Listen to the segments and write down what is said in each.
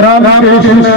राम कृष्ण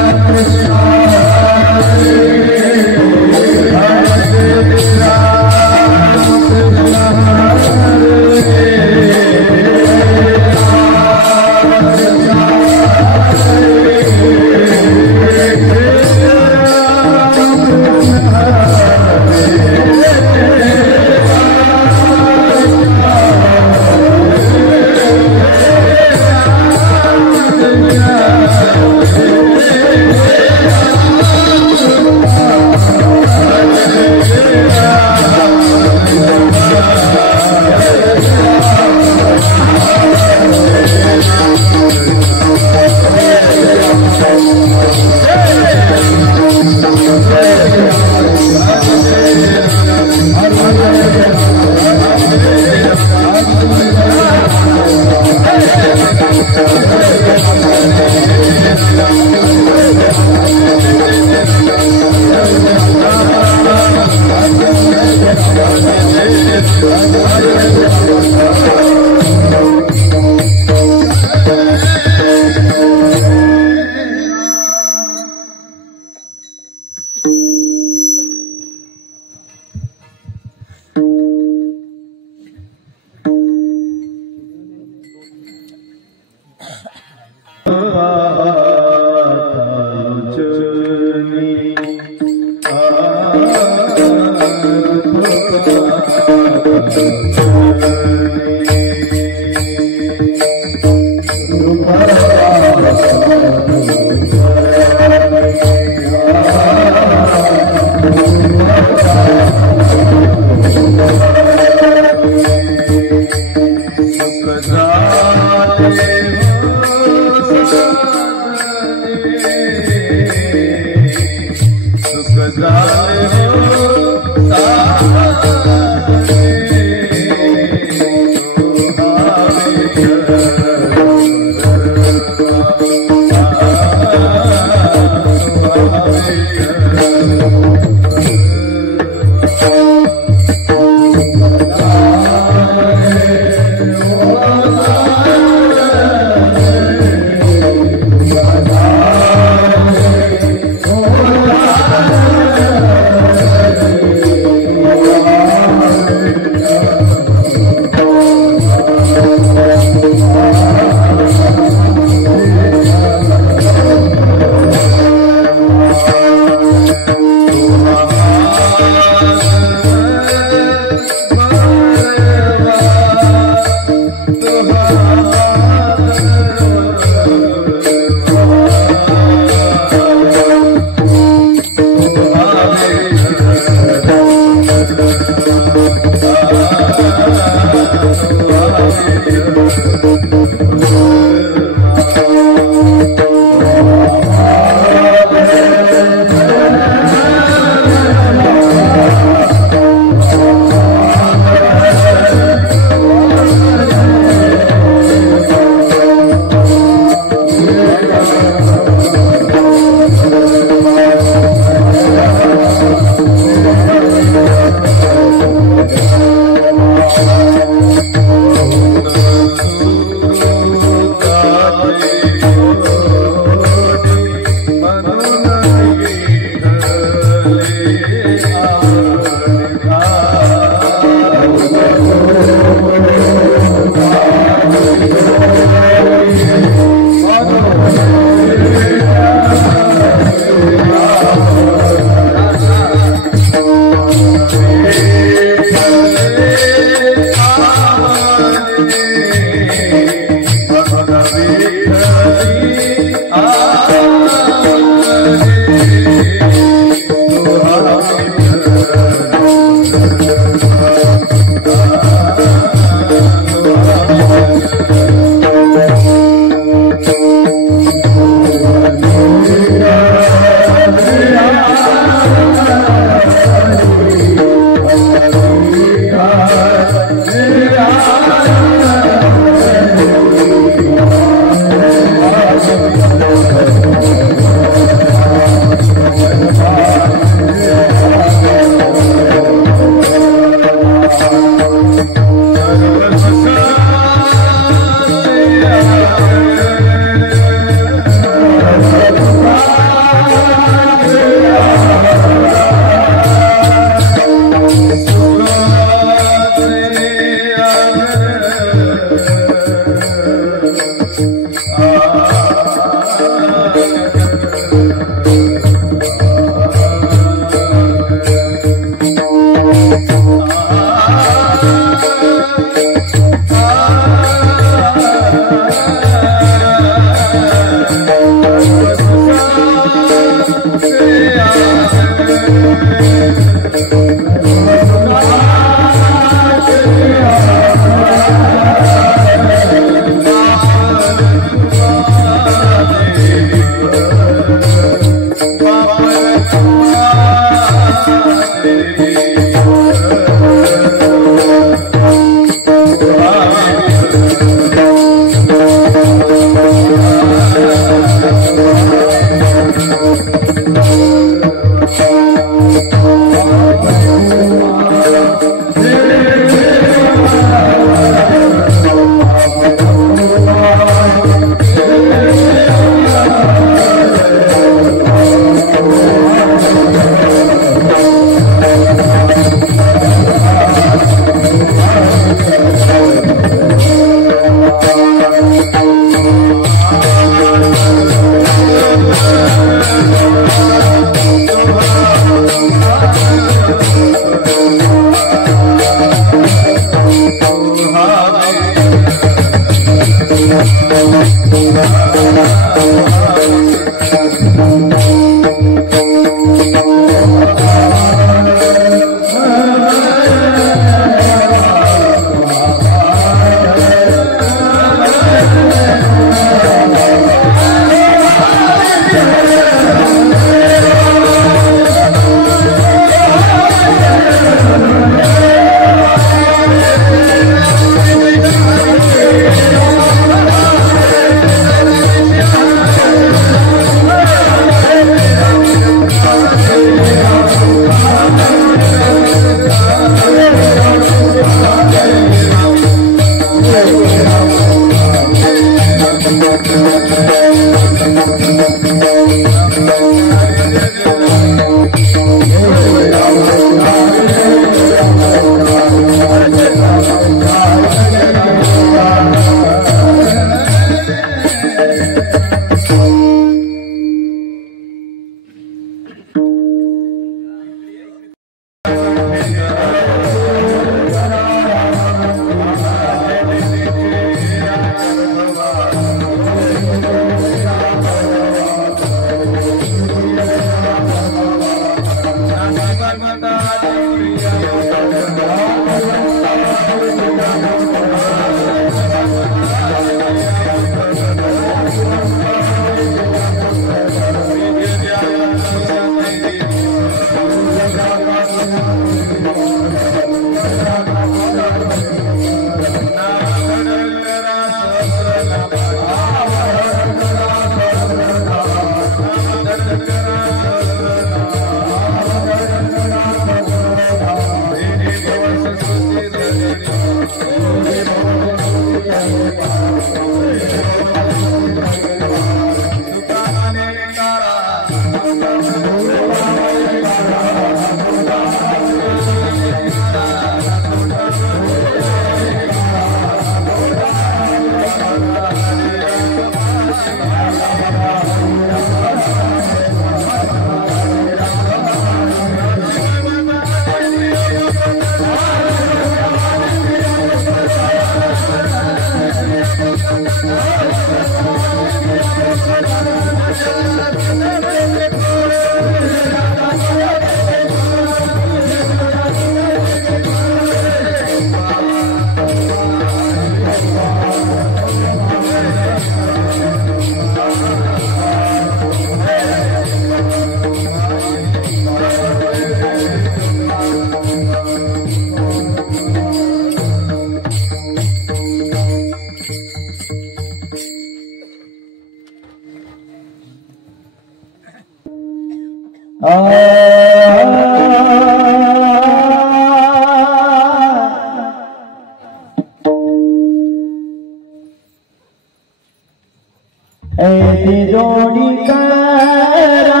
ऐसी जोड़ी करा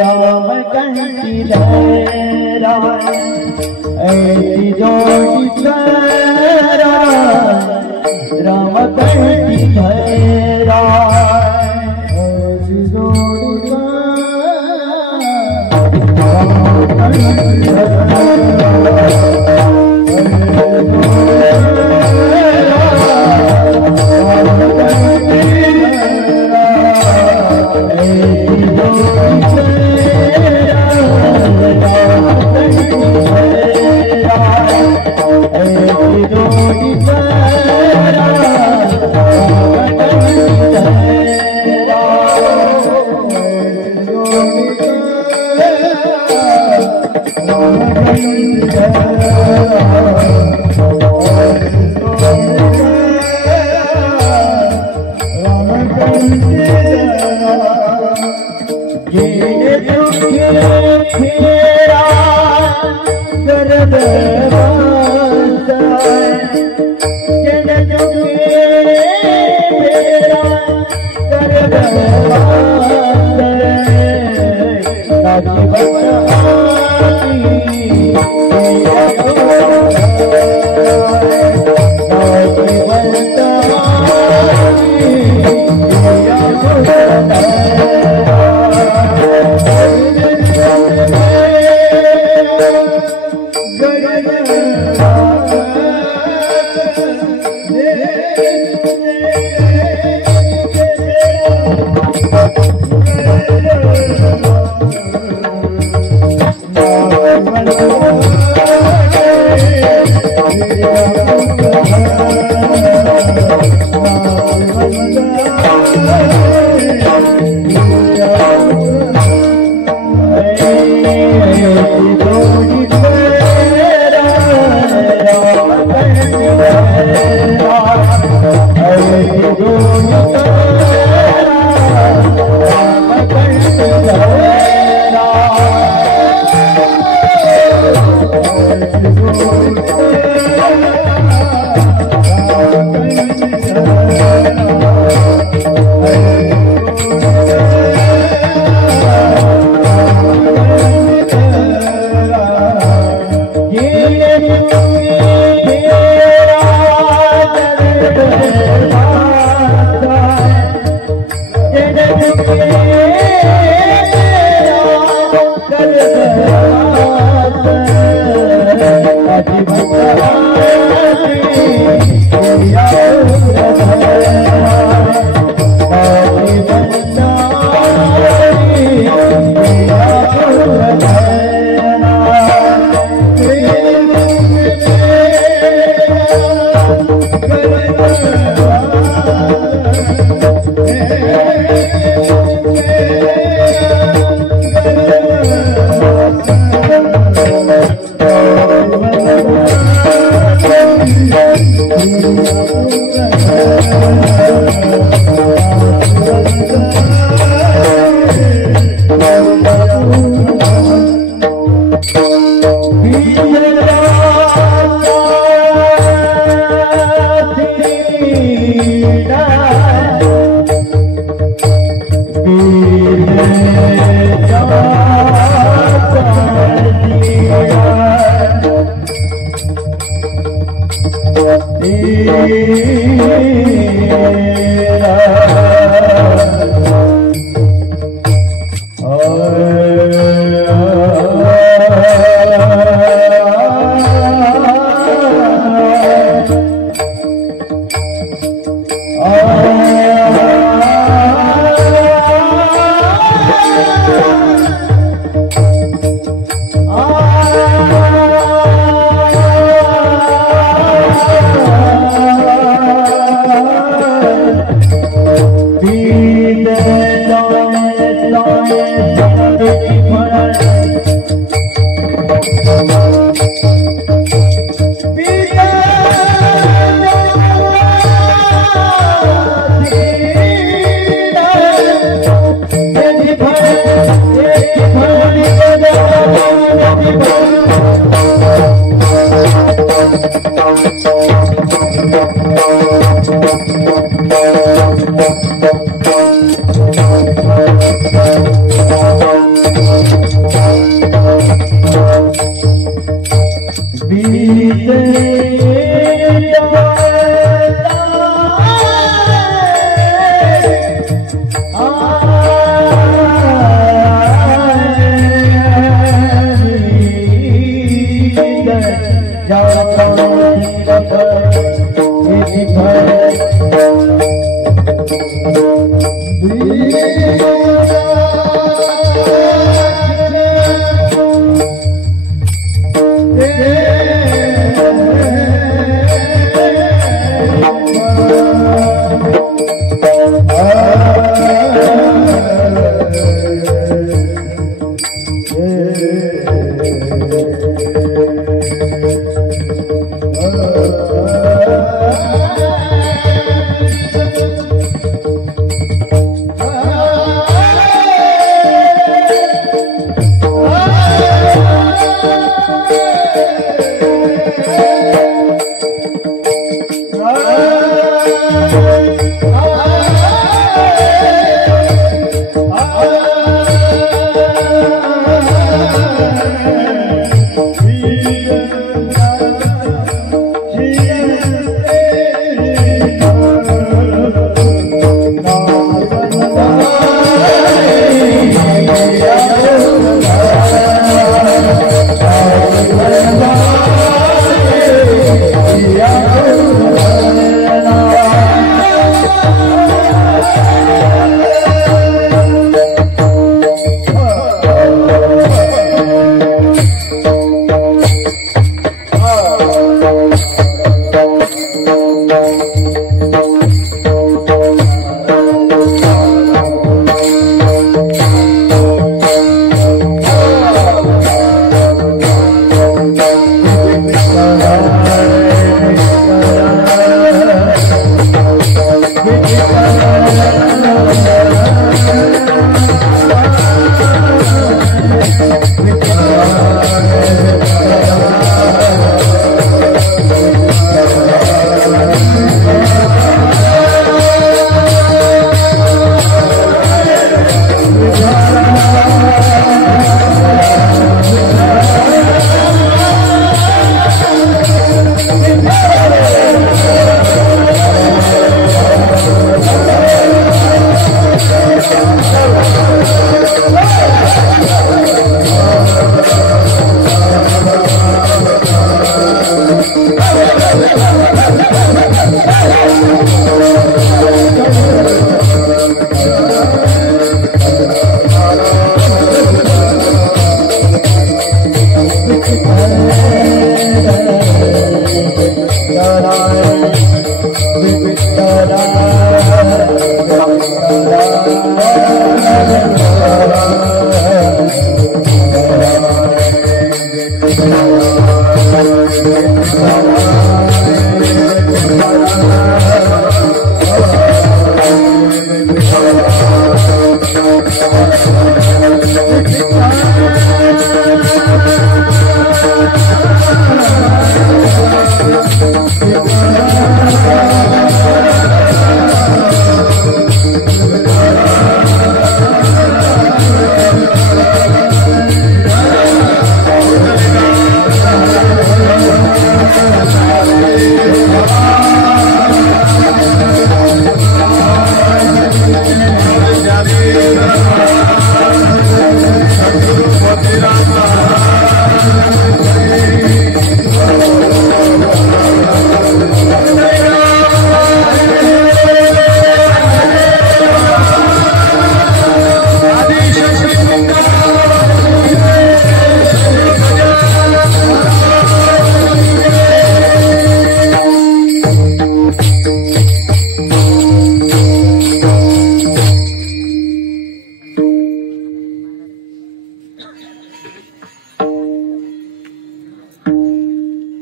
राम कंठी धरा, ऐसी जोड़ी करा राम कंठी धरा, ऐसी जोड़ी करा राम कंठी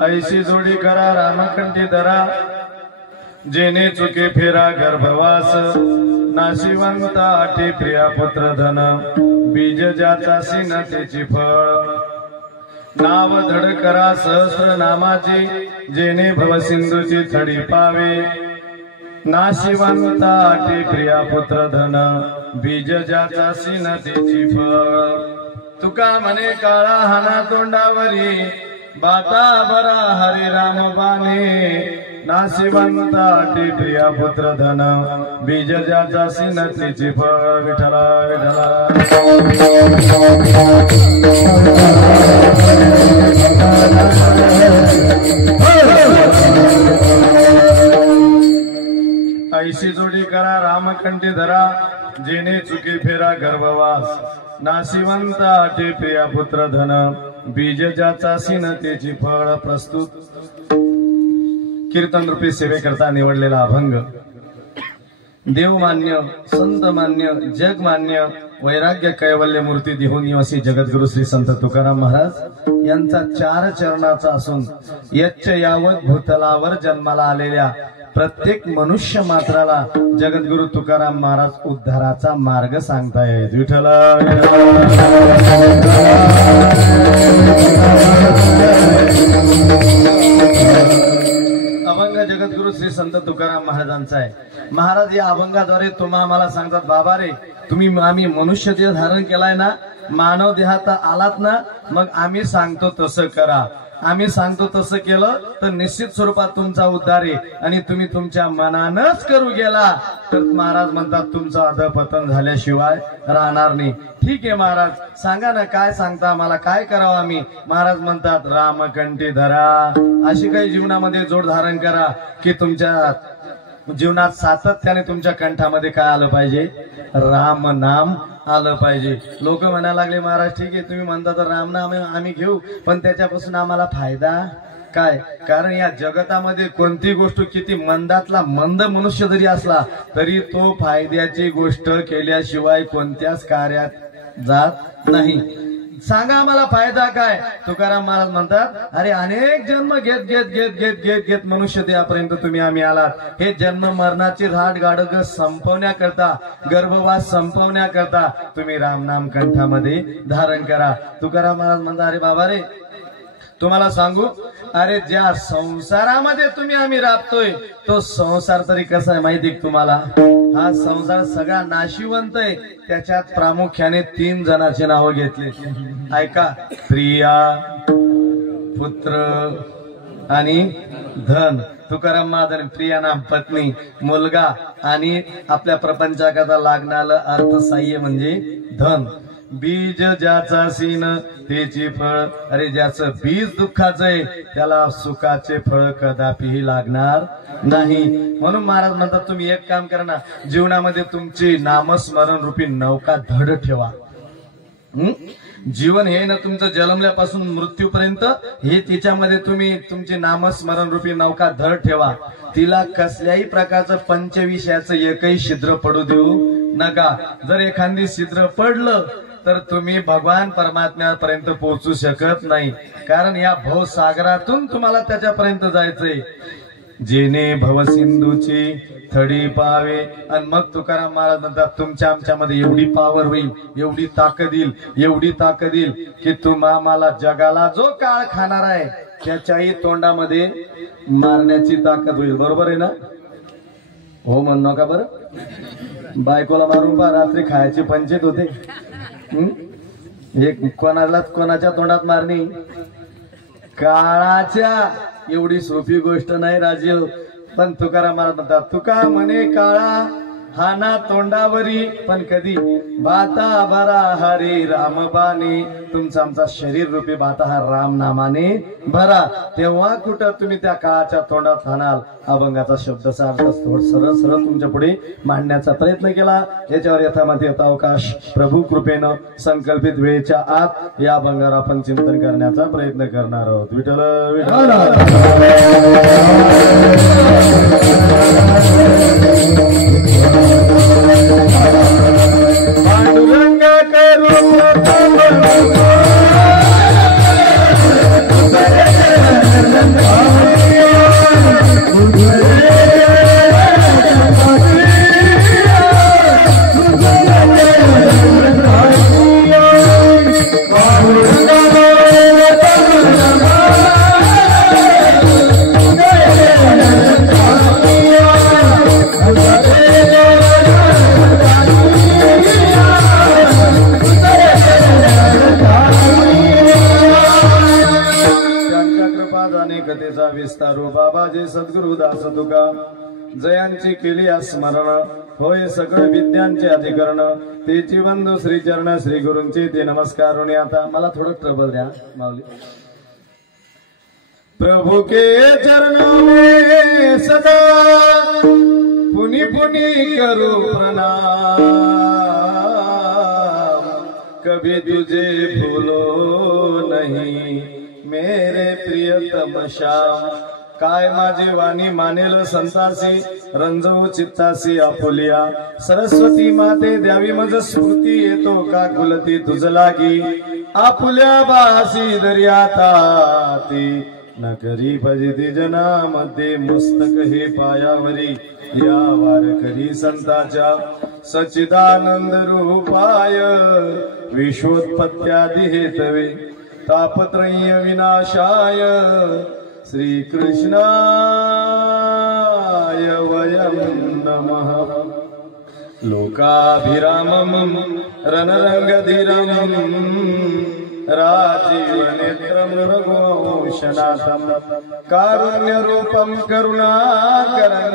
ऐशी जोडी करा रामकंठी धरा, जेने चुके फेरा गर्भवास, नाशिवंत आठी प्रिया पुत्र धन, बीज ज्याचा सीन त्याची फळ, नाव धड करा सहस्र नामाची, जेने भवसिंधूची थडी पावे, नाशिवंत आठी प्रिया पुत्र धन, बीज ज्याचा सीन त्याची फळ. तुका म्हणे काळा हाना तोंडावरी, बाता बरा हरी राम बाणे नाशिवंता टी प्रिया पुत्र धन बीज ज्याचा सिनतीची फळ विठला विठला ऐशी जोडी करा रामकंठी धरा जेने चुकी फेरा गर्भवास नाशिवंता टी प्रिया पुत्र धन बीज ज्याचा सिनतेची फळ प्रस्तुत कीर्तन रूपी सेवेकरता निवडलेला अभंग देवमान्य संतमान्य जगमान्य वैराग्य कैवल्य मूर्ती देहू निवासी जगद्गुरु श्री संत तुकाराम महाराज यांचा 4 चरणाचा असून यच्च यावत भूतलावर जन्माला आलेल्या प्रत्येक मनुष्य मात्राला जगद्गुरु तुकाराम महाराज उद्धाराचा मार्ग सांगतायत विठ्ठल अभंग जगद्गुरु श्री संत तुकाराम महाराजांचा आहे। महाराज या अभंगाद्वारे तुम्हा आम्हाला सांगतात बाबा रे तुम्ही आम्ही मनुष्य देह धारण केलाय ना मानव देहात आलात ना मग आम्ही सांगतो तसं करा आम्ही सांगतो तसं केलं तर निश्चित स्वरूपात तुमचा उद्धार आहे आणि तुम्ही तुमच्या मनानच करू गेला तर महाराज म्हणतात तुमचं अधपतन झाल्याशिवाय राहणार नाही। ठीक आहे महाराज सांगा ना काय सांगता मला काय करावं आम्ही महाराज म्हणतात रामकंठी धरा अशी काही जीवनामध्ये जोड धारण करा की तुमच्या जीवनात सातत्याने तुमच्या कंठामध्ये काय आलं पाहिजे राम नाम आलं पाहिजे। लोक म्हणायला लागले महाराज ठीक आहे तुम्ही म्हणता तर राम नाम आम्ही घेऊ पण त्याच्यापासून आम्हाला फायदा काय कारण या जगतामध्ये कोणती गोष्ट किती मंदातला मंद मनुष्य जरी असला तरी तो फायद्याची गोष्ट केल्याशिवाय कोणत्याच कार्यात जात नाही। सांगा आम्हाला फायदा काय तुकाराम महाराज म्हणतात अरे अनेक जन्म घेत घेत घेत घेत घेत घेत मनुष्य देहापर्यंत तुम्ही आम्ही आलात हे जन्म मरणाची राट गाडग संपवण्याकरता गर्भवास संपवण्याकरता तुम्ही रामनाम कंठामध्ये धारण करा। तुकाराम महाराज म्हणतात अरे बाबा रे तुम्हाला सांगू अरे ज्या संसारामध्ये तुम्ही आम्ही राबतोय तो संसार तरी कसा आहे माहिती तुम्हाला हा संसार सगळा नाशिवंत आहे त्याच्यात प्रामुख्याने 3 जणांची नावं घेतली ऐका प्रिया पुत्र आणि धन। तुकाराम महाराज प्रिया नाम पत्नी मुलगा आणि आपल्या प्रपंचाकरता लागणारं अर्थसहाय्य म्हणजे धन। बीज ज्याचा सीन त्याची फळ अरे ज्याचं बीज दुःखाचं आहे त्याला सुखाचे फळ कदापिही लागणार नाही। म्हणून महाराज म्हणतात तुम्ही एक काम करा ना जीवनामध्ये तुमची नामस्मरण रूपी नौका धड ठेवा। जीवन हे ना तुमचं जन्मल्यापासून मृत्यूपर्यंत हे तिच्यामध्ये तुम्ही तुमची नामस्मरण रूपी नौका धड ठेवा। तिला कसल्याही प्रकारचं पंचविषयाचं एकही छिद्र पडू देऊ नका। जर एखादी छिद्र पडलं तर तुम्ही भगवान परमात्म्यापर्यंत पोहोचू शकत नाही कारण या भवसागरातून तुम्हाला त्याच्यापर्यंत जायचंय। जेने भवसिंधूची थडी पावे आणि मग तुकाराम महाराज म्हणतात तुमच्या आमच्यामध्ये एवढी पावर होईल एवढी ताकद येईल की तुम्हा मला जगाला जो काळ खाणार आहे त्याच्याही तोंडामध्ये मारण्याची ताकद होईल। बरोबर आहे ना हो म्हणू नका बरं बायकोला मारून पहा रात्री खायची पंचायत होते एक कोणाच्या तोंडात मारणी काळाच्या एवढी सोपी गोष्ट नाही राजीव पण तुकाराम महाराज म्हणतात तुका म्हणे काळा हा ना तोंडावरी पण कधी बाता बरा हरी रामबाणी तुमचा आमचा शरीर रूपी बाता हा राम नामाने भरा तेव्हा कुठं तुम्ही त्या काळाच्या तोंडात हाणाल। अभंगाचा शब्दचा अर्थ सरळ सरळ तुमच्या पुढे मांडण्याचा प्रयत्न केला। याच्यावर यथामती यथावकाश प्रभू कृपेनं संकल्पित वेळेच्या आत या अभंगावर आपण चिंतन करण्याचा प्रयत्न करणार आहोत। विठ्ठल पांडुरंग करू अनेकतेचा विस्तारू बाबाजी सद्गुरु दास तुका जयांची केली स्मरण होय सकळ विद्यांचे अधिकरण तेची वंदू श्री चरण श्री गुरूंचे ते नमस्कार. आता मला थोडं ट्रबल द्या माऊली. प्रभु के चरणों में सदा पुनि पुनि करो प्रणाम कभी तुझे भूलो नहीं मेरे प्रियतम श्याम. काय माझी वाणी मानेल संतासी रंजवू चित्तासी आपुलिया सरस्वती माते द्यावी मज स्फूर्ती येतो का कुलती तुझ लागी आपुल्या बासी दर्याता ती न करी भजिती जनामध्ये मुस्तक हे पायावरी या वारकरी संताच्या सच्चिदानंद रूपाय विश्वोत्पत्त्यादि हेतवे तापत्रय्य विनाशाय श्री कृष्णाय वयं नमः. लोकाभिरामं रणरंगधीरं राजीव नेत्रं रघुवंशनाथं कारुण्यरूपं करुणाकरं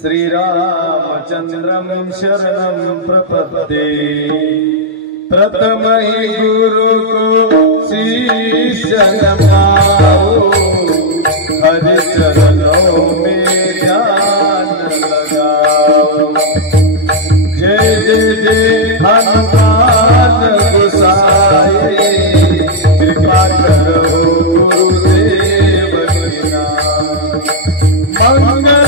श्रीरामचन्द्रं शरणं प्रपद्ये. प्रथम ही गुरु को शिष्य नमाओ हरि चरणों में ध्यान लगाओ. जय जय जय हनुमान गोसाई कृपा करो गुरुदेव की नाम. मंगल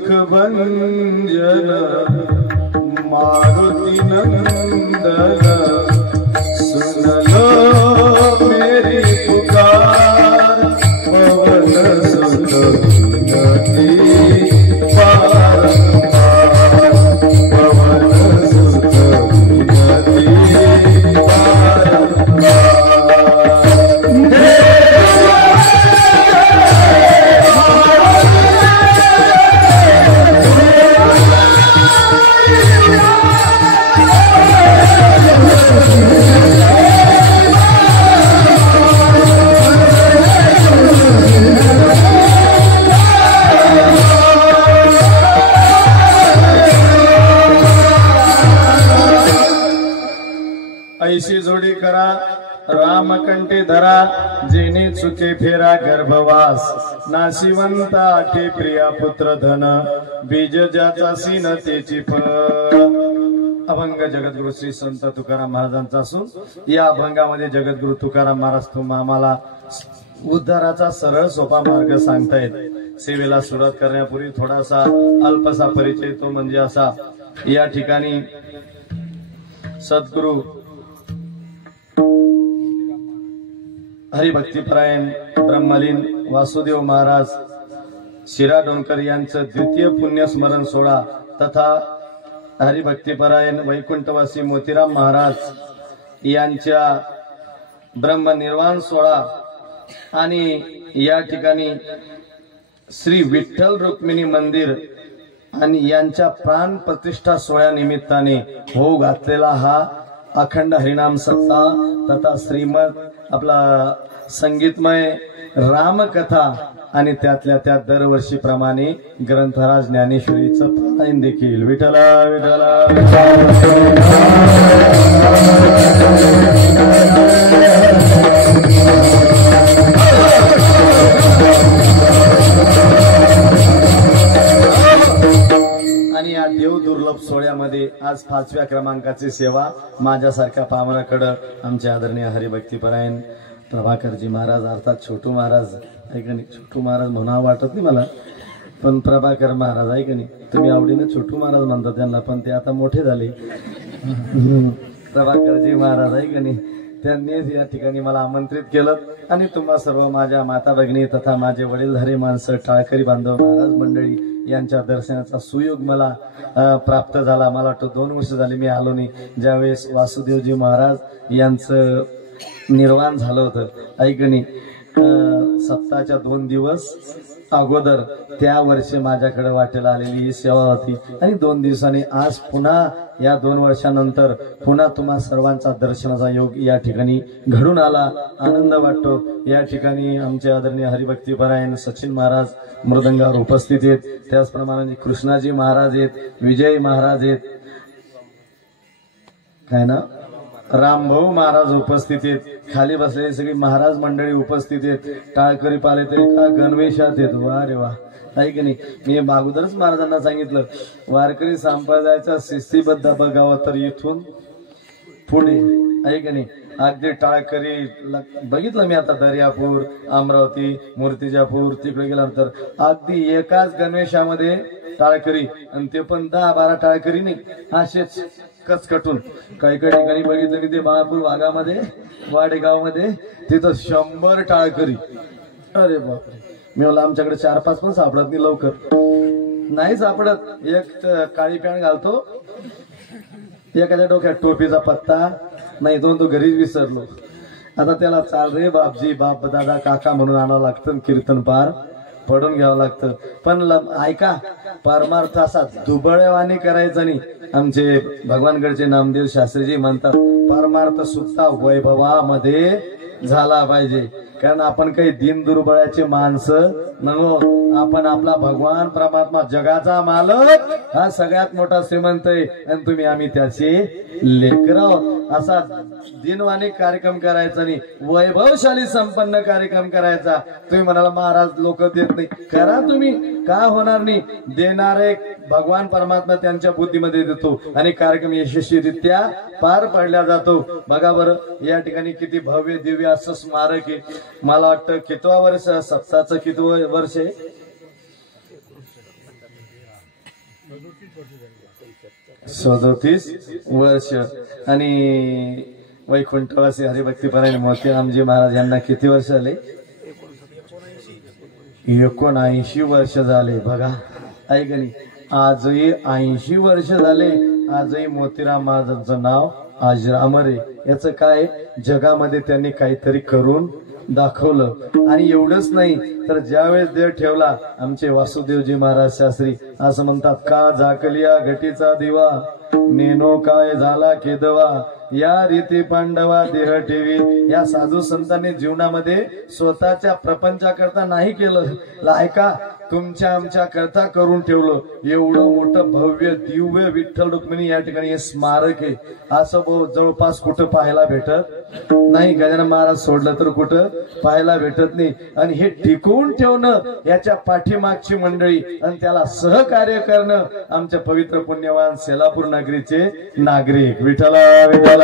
भवन मंगल ऐशी जोडी करा रामकंठी धरा जेने चुके फेरा गर्भवास नाशिवंता आठे प्रिया पुत्र धन बीज ज्याचा सीन तेची फळ. अभंग जगद्गुरु श्री संत तुकाराम महाराजांचा असून या अभंगामध्ये जगद्गुरु तुकाराम महाराज तुम्हा आम्हाला उद्धाराचा सरळ सोपा मार्ग सांगतायत. सेवेला सुरुवात करण्यापूर्वी थोडासा अल्पसा परिचय, तो म्हणजे असा, या ठिकाणी सद्गुरु हरिभक्तीपरायण ब्रह्मलीन वासुदेव महाराज शिराडोणकर यांचं द्वितीय पुण्यस्मरण सोहळा तथा हरिभक्तीपरायण वैकुंठवासी मोतीराम महाराज यांच्या ब्रह्मनिर्वाण सोहळा आणि या ठिकाणी श्री विठ्ठल रुक्मिणी मंदिर आणि यांच्या प्राण प्रतिष्ठा सोहळ्यानिमित्ताने होऊ घातलेला हा अखंड हरिनाम सप्ताह तथा श्रीमद आपला संगीतमय रामकथा आणि त्यातल्या त्यात दरवर्षीप्रमाणे ग्रंथराज ज्ञानेश्वरीचं पारायण देखील. विठ्ठला विठ्ठला आणि या देव दुर्लभ सोहळ्यामध्ये आज 5व्या क्रमांकाची सेवा माझ्यासारख्या पामराकडं आमचे आदरणीय हरिभक्तीपरायण प्रभाकरजी महाराज अर्थात छोटू महाराज ऐका नाही, छोटू महाराज म्हणा वाटत नाही मला, पण प्रभाकर महाराज ऐका नाही, तुम्ही आवडीने छोटू महाराज म्हणतात त्यांना, पण ते आता मोठे झाले. प्रभाकरजी महाराज ऐका नाही, त्यांनी या ठिकाणी मला आमंत्रित केलं आणि तुम्हा सर्व माझ्या माता भगिनी तथा माझे वडीलधारी माणसं टाळकरी बांधव महाराज मंडळी यांच्या दर्शनाचा सुयोग मला प्राप्त झाला. मला वाटतं 2 वर्ष झाली मी आलो नाही, ज्यावेळेस वासुदेवजी महाराज यांचं निर्वाण झालं होतं ऐकणी. सप्ताहाच्या 2 दिवस अगोदर त्या वर्षी माझ्याकडे वाटेला आलेली ही सेवा होती आणि 2 दिवसांनी आज पुन्हा या 2 वर्षानंतर पुन्हा तुम्हा सर्वांचा दर्शनाचा योग या ठिकाणी घडून आला. आनंद वाटतो. या ठिकाणी आमचे आदरणीय हरिभक्तीपरायण सचिन महाराज मृदंगावर उपस्थित आहेत, त्याचप्रमाणे कृष्णाजी महाराज आहेत, विजय महाराज आहेत, काय ना रामभाऊ महाराज उपस्थित आहेत, खाली बसलेली सगळी महाराज मंडळी उपस्थित आहेत, टाळकरी पाले तरी का गणवेशात आहेत. वा रे वा ऐक नाही, मी अगोदरच महाराजांना सांगितलं वारकरी संप्रदायाचा शिस्तीबद्ध बघावं तर इथून पुढे ऐक नाही. अगदी टाळकरी बघितलं मी आता दर्यापूर, अमरावती, मूर्तिजापूर तिकडे गेल्यानंतर अगदी एकाच गणवेशामध्ये टाळकरी आणि ते पण 10-12 टाळकरी नाही, असेच कचकटून. काही काही ठिकाणी बघितलं की ते महापूर भागामध्ये वाडेगाव मध्ये तिथं 100 टाळकरी. अरे बापरे, मी मला आमच्याकडे 4-5 पण सापडत नाही, लवकर नाही सापडत. एक काळी पॅन्ट घालतो, एखाद्या डोक्यात टोपीचा पत्ता नाही, तो घरीच विसरलो. आता त्याला चाल रे बापजी, बाप दादा काका म्हणून आणावं लागतं, कीर्तन पार पडून घ्यावं लागतं. पण ऐका, परमार्थ असा दुबळेवाणी करायचा नाही. आमचे भगवानगडचे नामदेव शास्त्रीजी म्हणतात परमार्थ सुद्धा वैभवामध्ये झाला पाहिजे, कारण आपण काही दिन दुर्बळाचे माणसं नको. आपण आपला भगवान परमात्मा जगाचा मालक हा सगळ्यात मोठा श्रीमंत आहे आणि तुम्ही आम्ही त्याचे लेकरं. असा दिनवाणी कार्यक्रम करायचा नाही, वैभवशाली संपन्न कार्यक्रम करायचा. तुम्ही म्हणाला महाराज लोक देत नाही, करा तुम्ही, का होणार नाही. देणारे भगवान परमात्मा त्यांच्या बुद्धीमध्ये देतो आणि कार्यक्रम यशस्वीरित्या पार पाडला जातो. बघा बरं या ठिकाणी किती भव्य दिव्य असं स्मारक आहे. मला वाटतं कितवा वर्ष, सप्ताहाचं कितवं वर्ष आहे, 37 वर्ष. आणि वैकुंठवासी हरिभक्तीपरायण मोतीरामजी महाराज यांना किती वर्ष झाले, 79 वर्ष झाले. बघा ऐकणी, आजही 80 वर्ष झाले. आजही मोतीराम महाराजांचं नाव अजरामर आहे. याचं काय, जगामध्ये त्यांनी काहीतरी करून दाखवलं. आणि एवढंच नाही तर ज्यावेळेस देव ठेवला आमचे वासुदेवजी महाराज शास्त्री असं म्हणतात, का झाकलिया घटीचा दिवा नेनो काय झाला केदवा, या रीती पांडवा देह ठेवी. या साधू संतांनी जीवनामध्ये स्वतःच्या प्रपंचाकरता नाही केलं, ऐका तुमच्या आमच्या करता करून ठेवलं. एवढं मोठं भव्य दिव्य विठ्ठल रुक्मिणी या ठिकाणी हे स्मारक आहे. असं जवळपास कुठं पाहायला भेटत नाही. गजानन महाराज सोडलं तर कुठं पाहायला भेटत नाही. आणि हे टिकवून ठेवणं याच्या पाठीमागची मंडळी आणि त्याला सहकार्य करणं आमच्या पवित्र पुण्यवान सेलापूर नगरीचे नागरिक. विठ्ठला विठ्ठला.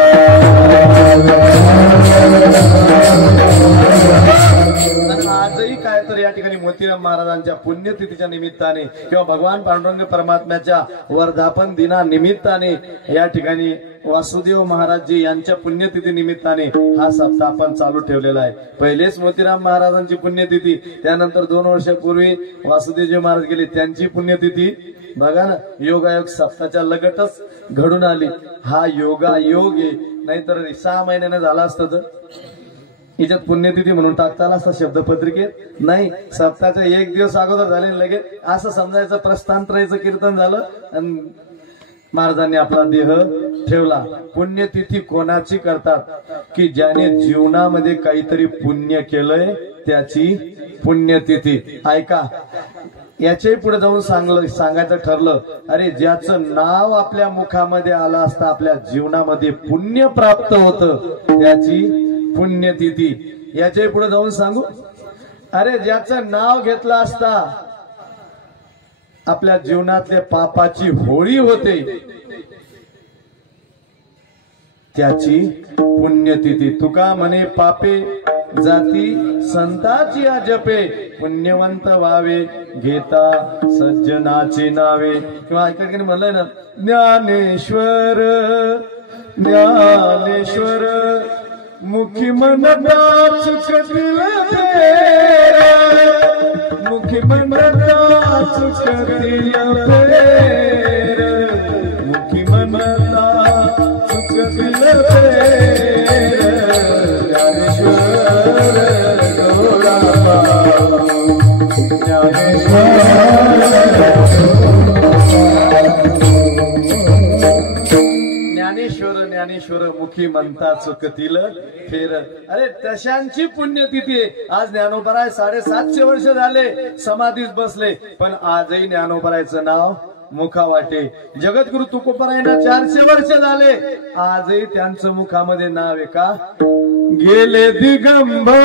पण आजही काय तर या ठिकाणी मोतीराम महाराजांच्या पुण्यतिथीच्या निमित्ताने किंवा भगवान पांडुरंग परमात्म्याच्या वर्धापन दिना निमित्ताने या ठिकाणी वासुदेव महाराजजी यांच्या पुण्यतिथी निमित्ताने हा सप्ताह आपण चालू ठेवलेला आहे। पहिलेच मोतीराम महाराजांची पुण्यतिथी, त्यानंतर 2 वर्षापूर्वी वासुदेवजी महाराज गेले त्यांची पुण्यतिथी। बघा ना, योगायोग सप्ताहाच्या लगतच घडून आली। हा योगायोग आहे, नाहीतर 6 महिन्याने झाला असतं तर हिच्यात पुण्यतिथी म्हणून टाकता आला असता शब्दपत्रिकेत, नाही सप्ताहाच्या 1 दिवस अगोदर झाले लगेच असं समजायचं प्रस्थानत्रयचं कीर्तन झालं आणि महाराजांनी आपला देह ठेवला। पुण्यतिथी कोणाची करतात की ज्याने जीवनामध्ये काहीतरी पुण्य केलंय त्याची पुण्यतिथी। ऐका, याच्याही पुढे जाऊन सांगायचं ठरलं, अरे ज्याचं नाव आपल्या मुखामध्ये आलं असतं, आपल्या जीवनामध्ये पुण्य प्राप्त होतं त्याची पुण्यतिथी। याच्याही पुढे जाऊन सांगू, अरे ज्याचं नाव घेतलं असता आपल्या जीवनातल्या पापाची होळी होते त्याची पुण्यतिथी। तुका म्हणे पापे जाती संताची अजपे, पुण्यवंत व्हावे घेता सज्जनाची नावे। किंवा ऐकत म्हणलंय ना, ज्ञानेश्वर ज्ञानेश्वर मुखी म्हणता चुकतील तेरा, मुखी म्हणता चुकतील तेरा, मुखी म्हणता चुकतील तेरा, ज्ञानेश्वर गौराबा ज्ञानेश्वर ज्ञानेश्वर मुखी म्हणता चुकतील फेर। अरे तशांची पुण्यतिथी आहे। आज ज्ञानोबराय 750 वर्ष झाले समाधीत बसले, पण आजही ज्ञानोबरायचं नाव मुखावाटे। जगद्गुरु तुकोबरायांना 400 वर्ष झाले, आजही त्यांचं मुखामध्ये नाव आहे का? गेले दिगंबर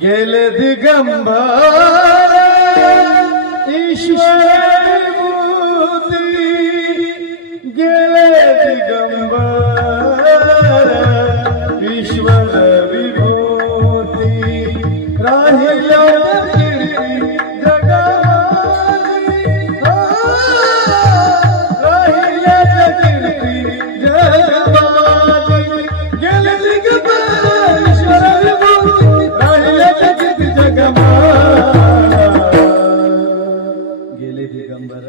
गेले दिगंबर ईश्वर मूर्ती, गेले दिगंबर ईश्वर विभूती, राहिल्या जगामध्ये, राहिल्या कीर्ती जगामध्ये, गेले दिगंबर ईश्वर विभूती, गेले दिगंबर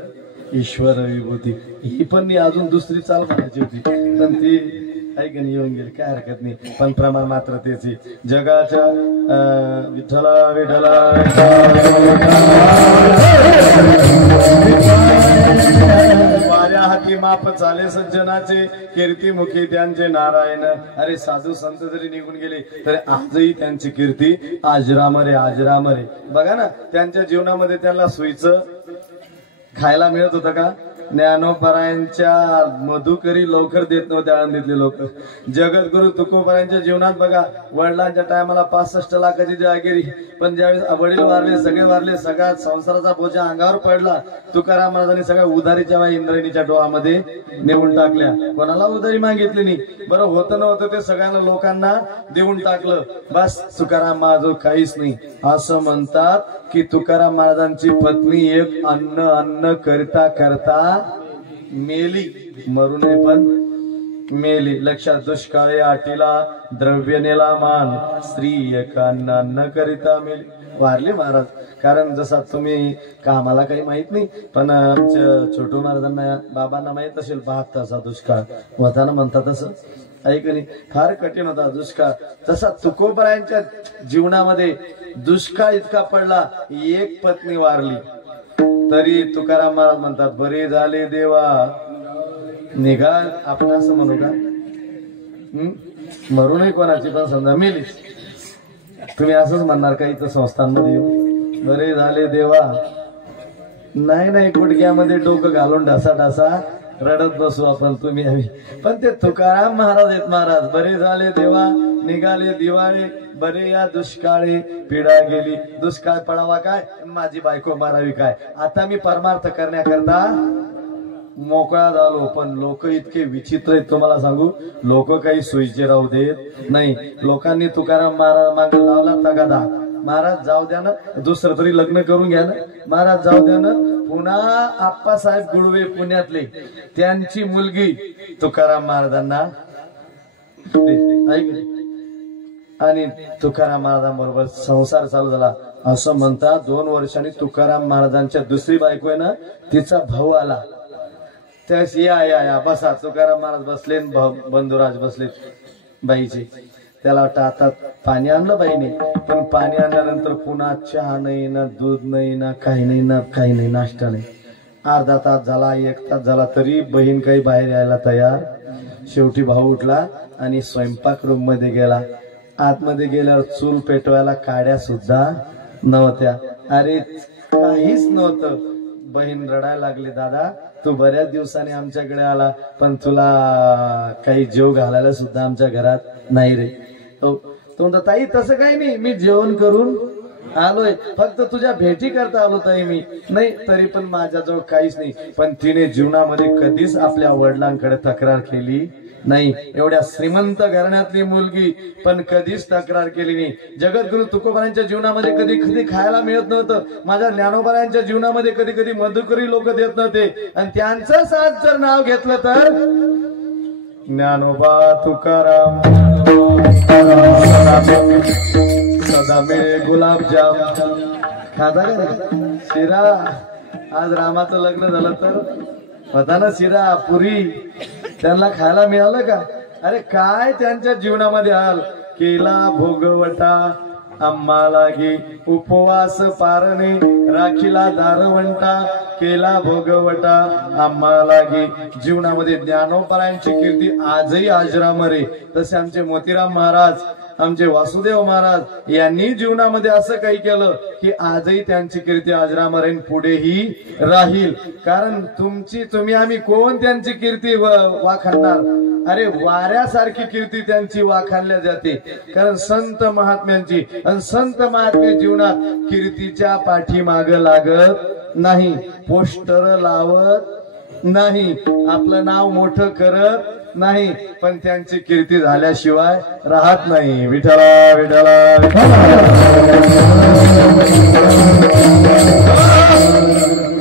ईश्वर विभूती। ही पण मी अजून दुसरी चाल म्हणायची होती, पण ती ऐकणी येऊन गेली, काय हरकत नाही, पण प्रमाण मात्र त्याची। जगाच्या विठ्ठला विठ्ठला वाऱ्या हाती माप चाले सज्जनाचे, कीर्तीमुखी त्यांचे नारायण। अरे साधू संत जरी निघून गेले तरी आजही त्यांची कीर्ती आजरामरे आजरामरे। बघा ना, त्यांच्या जीवनामध्ये त्यांना सुईचं खायला मिळत होतं का? ज्ञानोबरायांच्या मधुकरी लवकर देत नव्हते आळंदीतले लोक. जगद्गुरु तुकोबरायांच्या जीवनात बघा, वडिलांच्या टायमाला 65 लाखाची जहागिरी, पण ज्यावेळेस वडील वारले, सगळे वारले, सगळ्या संसाराचा बोजा अंगावर पडला, तुकाराम महाराजांनी सगळ्या उधारीच्या बाई इंद्रायणीच्या डोहामध्ये नेऊन टाकल्या. कोणाला उधारी मागितली नाही. बरं होतं नव्हतं ते सगळ्यांना लोकांना देऊन टाकलं. बस तुकाराम महाराज काहीच नाही. असं म्हणतात की तुकाराम महाराजांची पत्नी एक अन्न करता करता मेली. मरू नये पण मेली. लक्षात, दुष्काळे आटीला द्रव्य नेला मान, स्त्री एक अन्न करिता मेली. वारले महाराज. कारण जसा तुम्ही कामाला काही माहित नाही, पण आमच्या छोटू महाराजांना बाबांना माहित असेल 72चा दुष्काळ होताना म्हणतात तसं ऐकणी. फार कठीण होता दुष्काळ. तसा तुकोबरायांच्या जीवनामध्ये दुष्काळ इतका पडला, एक पत्नी वारली. तरी तुकाराम महाराज म्हणतात, बरे झाले देवा. निघा, आपण असं म्हणू का? मरू नये कोणाची, पण समजा मेलीच. तुम्ही असंच म्हणणार का इथं संस्थांमध्ये येऊ? बरे झाले देवा. नाही, गुडघ्यामध्ये डोकं घालून ढासा रडत बसू आपण, तुम्ही आम्ही. पण ते तुकाराम महाराज आहेत. महाराज, बरे झाले देवा, निघाले दिवाळे, बरे या दुष्काळी, पिढा गेली. दुष्काळ पडावा काय, माझी बायको मारावी काय. आता मी परमार्थ करण्याकरता मोकळा झालो. पण लोक इतके विचित्र आहेत, तुम्हाला सांगू. लोक काही सोयीचे राहू देत नाही. लोकांनी तुकाराम महाराज मागे लावला तगादा. महाराज जाऊ द्या ना, दुसरं तरी लग्न करून घ्या ना. महाराज जाऊ द्या ना. पुन्हा आप्पासाहेब गुळवे पुण्यातले, त्यांची मुलगी तुकाराम महाराजांना आणि तुकाराम महाराजांबरोबर संसार चालू झाला. असं म्हणतात 2 वर्षांनी तुकाराम महाराजांच्या दुसरी बायको आहे ना, तिचा भाऊ आला. त्यास या बसा. तुकाराम महाराज बसले, बंधुराज बसले बाईचे. त्याला वाटतं आता पाणी आणलं बाईने, पण पाणी आणल्यानंतर पुन्हा चहा नाही ना, दूध नाही ना, काही नाही, नाश्ता नाही. अर्धा तास झाला, 1 तास झाला, तरी बहीण काही बाहेर यायला तयार. शेवटी भाऊ उठला आणि स्वयंपाक रूम मध्ये गेला. आतमध्ये गेल्यावर चूल पेटवायला काड्या सुद्धा नव्हत्या. अरे काहीच नव्हतं. बहीण रडायला लागली, दादा तू बऱ्याच दिवसांनी आमच्याकडे आला, पण तुला काही जेव घालायला सुद्धा आमच्या घरात नाही रे. तो म्हणतो, ताई तसं काही नाही, मी जेवण करून आलोय, फक्त तुझ्या भेटी करता आलो ताई मी. नाही, तरी पण माझ्याजवळ काहीच नाही. पण तिने जीवनामध्ये कधीच आपल्या वडिलांकडे तक्रार केली नाही. एवढ्या श्रीमंत घराण्यातली मुलगी, पण कधीच तक्रार केली नाही. जगद्गुरु तुकोबारायांच्या जीवनामध्ये कधी खायला मिळत नव्हतं. माझ्या ज्ञानोबारायांच्या जीवनामध्ये कधी मधुकरी लोक देत नव्हते. आणि त्यांचं साथ जर नाव घेतलं तर ज्ञानोबा तुकाराम सदा मिळे गुलाबजाम. खाता का शिरा? आज रामाचं लग्न झालं तर होता ना शिरा पुरी, त्यांना खायला मिळालं का? अरे काय त्यांच्या जीवनामध्ये हाल केला भोगवटा आम्हा लागे, उपवास पारणे राखीला दारवंटा, केला भोगवटा आम्हा लागे. जीवनामध्ये ज्ञानोबरायांची कीर्ती आजही अजरामर. तसे आमचे मोतीराम महाराज, आमचे वासुदेव महाराज यांनी जीवनामध्ये असं काही केलं की आजही त्यांची कीर्ती अजरामर आहे, पुढेही राहील. कारण तुम्ही आम्ही कोण त्यांची कीर्ती वाखाणणार? अरे वाऱ्यासारखी कीर्ती त्यांची वाखाणल्या जाते. कारण संत महात्म्यांची, आणि संत महात्मे जीवनात कीर्तीच्या पाठीमाग लागत नाही, पोस्टर लावत नाही, आपलं नाव मोठं करत नाही, पण त्यांची कीर्ती झाल्याशिवाय राहत नाही. विठ्ठला विठ्ठला.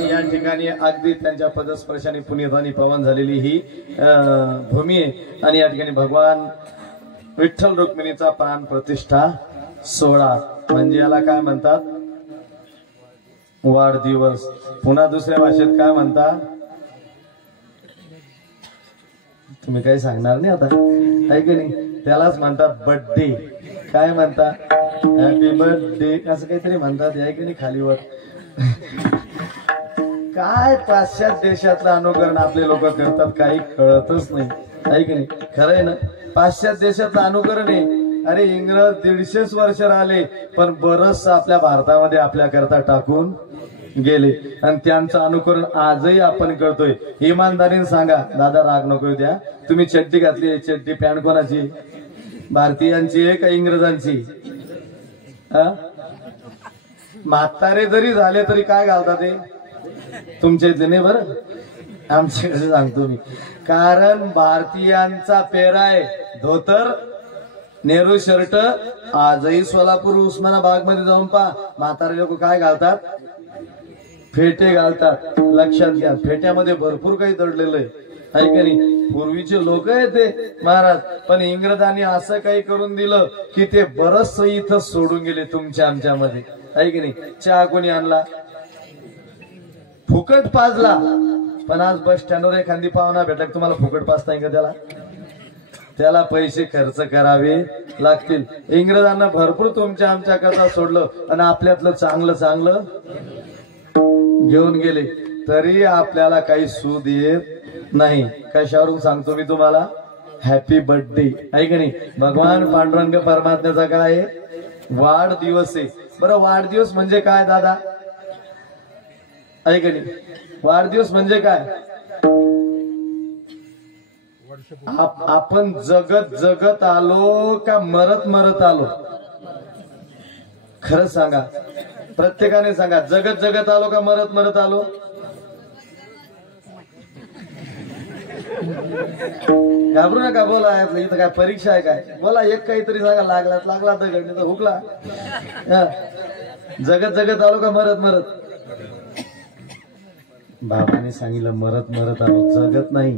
या ठिकाणी अगदी त्यांच्या पदस्पर्शाने पुण्यवानी पवन झालेली ही भूमी आहे. आणि या ठिकाणी भगवान विठ्ठल रुक्मिणीचा प्राण प्रतिष्ठा सोहळा, म्हणजे याला काय म्हणतात? वाढदिवस. पुन्हा दुसऱ्या भाषेत काय म्हणतात? तुम्ही काही सांगणार नाही आता, आहे की नाही? त्यालाच म्हणतात बर्थडे. काय म्हणतात? हॅपी बर्थडे असं काहीतरी म्हणतात, आहे की नाही? खालीवर काय पाश्चात्य देशातलं अनुकरण आपले लोक करतात, काही कळतच नाही, आहे की नाही? खरं आहे ना? पाश्चात्य देशातलं अनुकरण आहे. अरे इंग्रज 150 वर्ष राहिले, पण बरंच आपल्या भारतामध्ये आपल्या करता टाकून गेले आणि त्यांचं अनुकरण आजही आपण करतोय. इमानदारीने सांगा दादा, राग नको द्या, तुम्ही चड्डी घातली, चड्डी पॅन्ट कोणाची, भारतीयांची आहे का इंग्रजांची? म्हातारे जरी झाले तरी काय घालतात ते तुमच्या इथले नाही बरं, आमच्याकडे सांगतो मी. कारण भारतीयांचा पेराय धोतर, नेहरू शर्ट. आजही सोलापूर उस्मानाबाद मध्ये जाऊन पहा, म्हातारे लोक काय घालतात? फेटे घालतात. लक्षात घ्या, फेट्यामध्ये भरपूर काही दडलेलं आहे का नाही. पूर्वीचे लोक आहे ते महाराज, पण इंग्रजांनी असं काही करून दिलं की ते बरंच इथं सोडून गेले तुमच्या आमच्यामध्ये, आहे की नाही. चहा कोणी आणला? फुकट पाजला. पण आज बस स्टँडवर एखादी पाहुणा भेटला, तुम्हाला फुकट पाजता का? त्याला पैसे खर्च करावे लागतील. इंग्रजांना भरपूर तुमच्या आमच्या करता सोडलं आणि आपल्यातलं चांगलं चांगलं घेऊन गेले, तरी आपल्याला काही सूद येत नाही. कशावरून सांगतो मी तुम्हाला? हॅपी बर्थडे, आहे की नाही. भगवान पांडुरंग परमात्म्याचा काय आहे? वाढदिवस आहे. बरं, वाढदिवस म्हणजे काय दादा, आहे की नाही? वाढदिवस म्हणजे काय? आपण जगत जगत आलो का मरत मरत आलो? खरं सांगा, प्रत्येकाने सांगा, जगत जगत आलो का मरत मरत आलो? घाबरू नका, बोला. इथं काय परीक्षा आहे काय? बोला, एक काहीतरी सांगा. लागला तर घडणे तर हुकला. जगत जगत आलो का मरत मरत? बाबाने सांगितलं मरत मरत आलो, जगत नाही.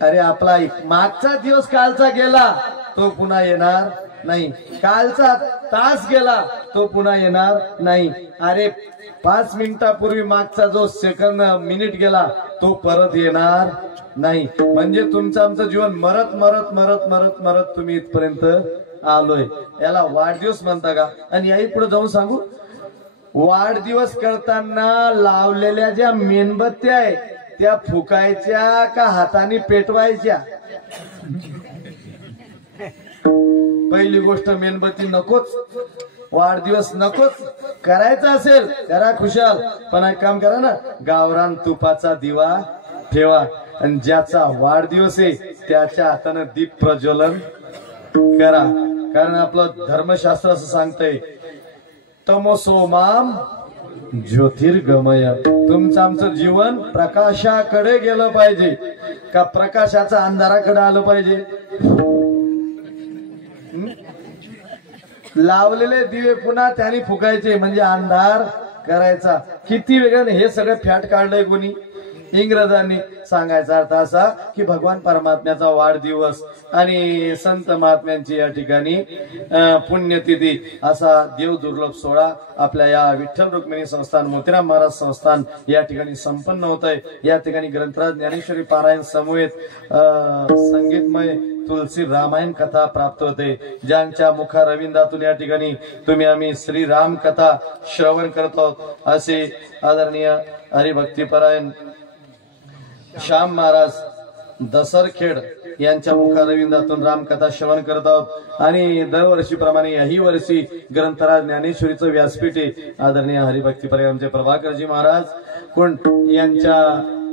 अरे आपला मागचा दिवस कालचा गेला तो पुन्हा येणार नाही. कालचा तास गेला तो पुन्हा येणार नाही. अरे 5 मिनिटापूर्वी मागचा जो सेकंद मिनिट गेला तो परत येणार नाही. म्हणजे तुमचं आमचं जीवन मरत मरत मरत मरत मरत तुम्ही इथपर्यंत आलोय. याला वाढदिवस म्हणता का? आणि याही पुढे जाऊन सांगू, वाढदिवस करताना लावलेल्या ज्या मेणबत्त्या आहे त्या फुकायच्या का हाताने पेटवायच्या? पहिली गोष्ट, मेणबत्ती नकोच, वाढदिवस नकोच. करायचा असेल करा खुशाल, पण एक काम करा ना, गावरान तुपाचा दिवा ठेवा आणि ज्याचा वाढदिवस आहे त्याच्या हाताने दीप प्रज्वलन करा. कारण आपलं धर्मशास्त्र असं सांगतंय, तमसो माम ज्योतिर्गमय. तुमचं आमचं जीवन प्रकाशाकडे गेलं पाहिजे का प्रकाशाचा अंधाराकडे आलं पाहिजे? लावलेले दिवे पुन्हा त्याने फुकायचे म्हणजे अंधार करायचा. किती वेगळं हे सगळं फॅट काढलंय कोणी? इंग्रजांनी. सांगायचा अर्थ असा की भगवान परमात्म्याचा वाढदिवस आणि संत महात्म्यांची या ठिकाणी पुण्यतिथी असा देव दुर्लभ सोहळा आपल्या या विठ्ठल रुक्मिणी संस्थान मोतीराम महाराज संस्थान या ठिकाणी संपन्न होत आहे. या ठिकाणी ग्रंथराज ज्ञानेश्वरी पारायण समवेत संगीतमय तुलसी रामायण कथा प्राप्त होते. ज्यांच्या मुखा रविंदातून या ठिकाणी तुम्ही आम्ही श्रीराम कथा श्रवण करत आहोत असे आदरणीय हरिभक्तीपरायण श्याम महाराज दसरखेड यांच्या मुखारविंदातून रामकथा श्रवण करत आहोत. आणि दरवर्षीप्रमाणे याही वर्षी ग्रंथराज ज्ञानेश्वरीचं व्यासपीठ आहे. आदरणीय हरिभक्तीपरायण आमचे प्रभाकरजी महाराज कुंड यांच्या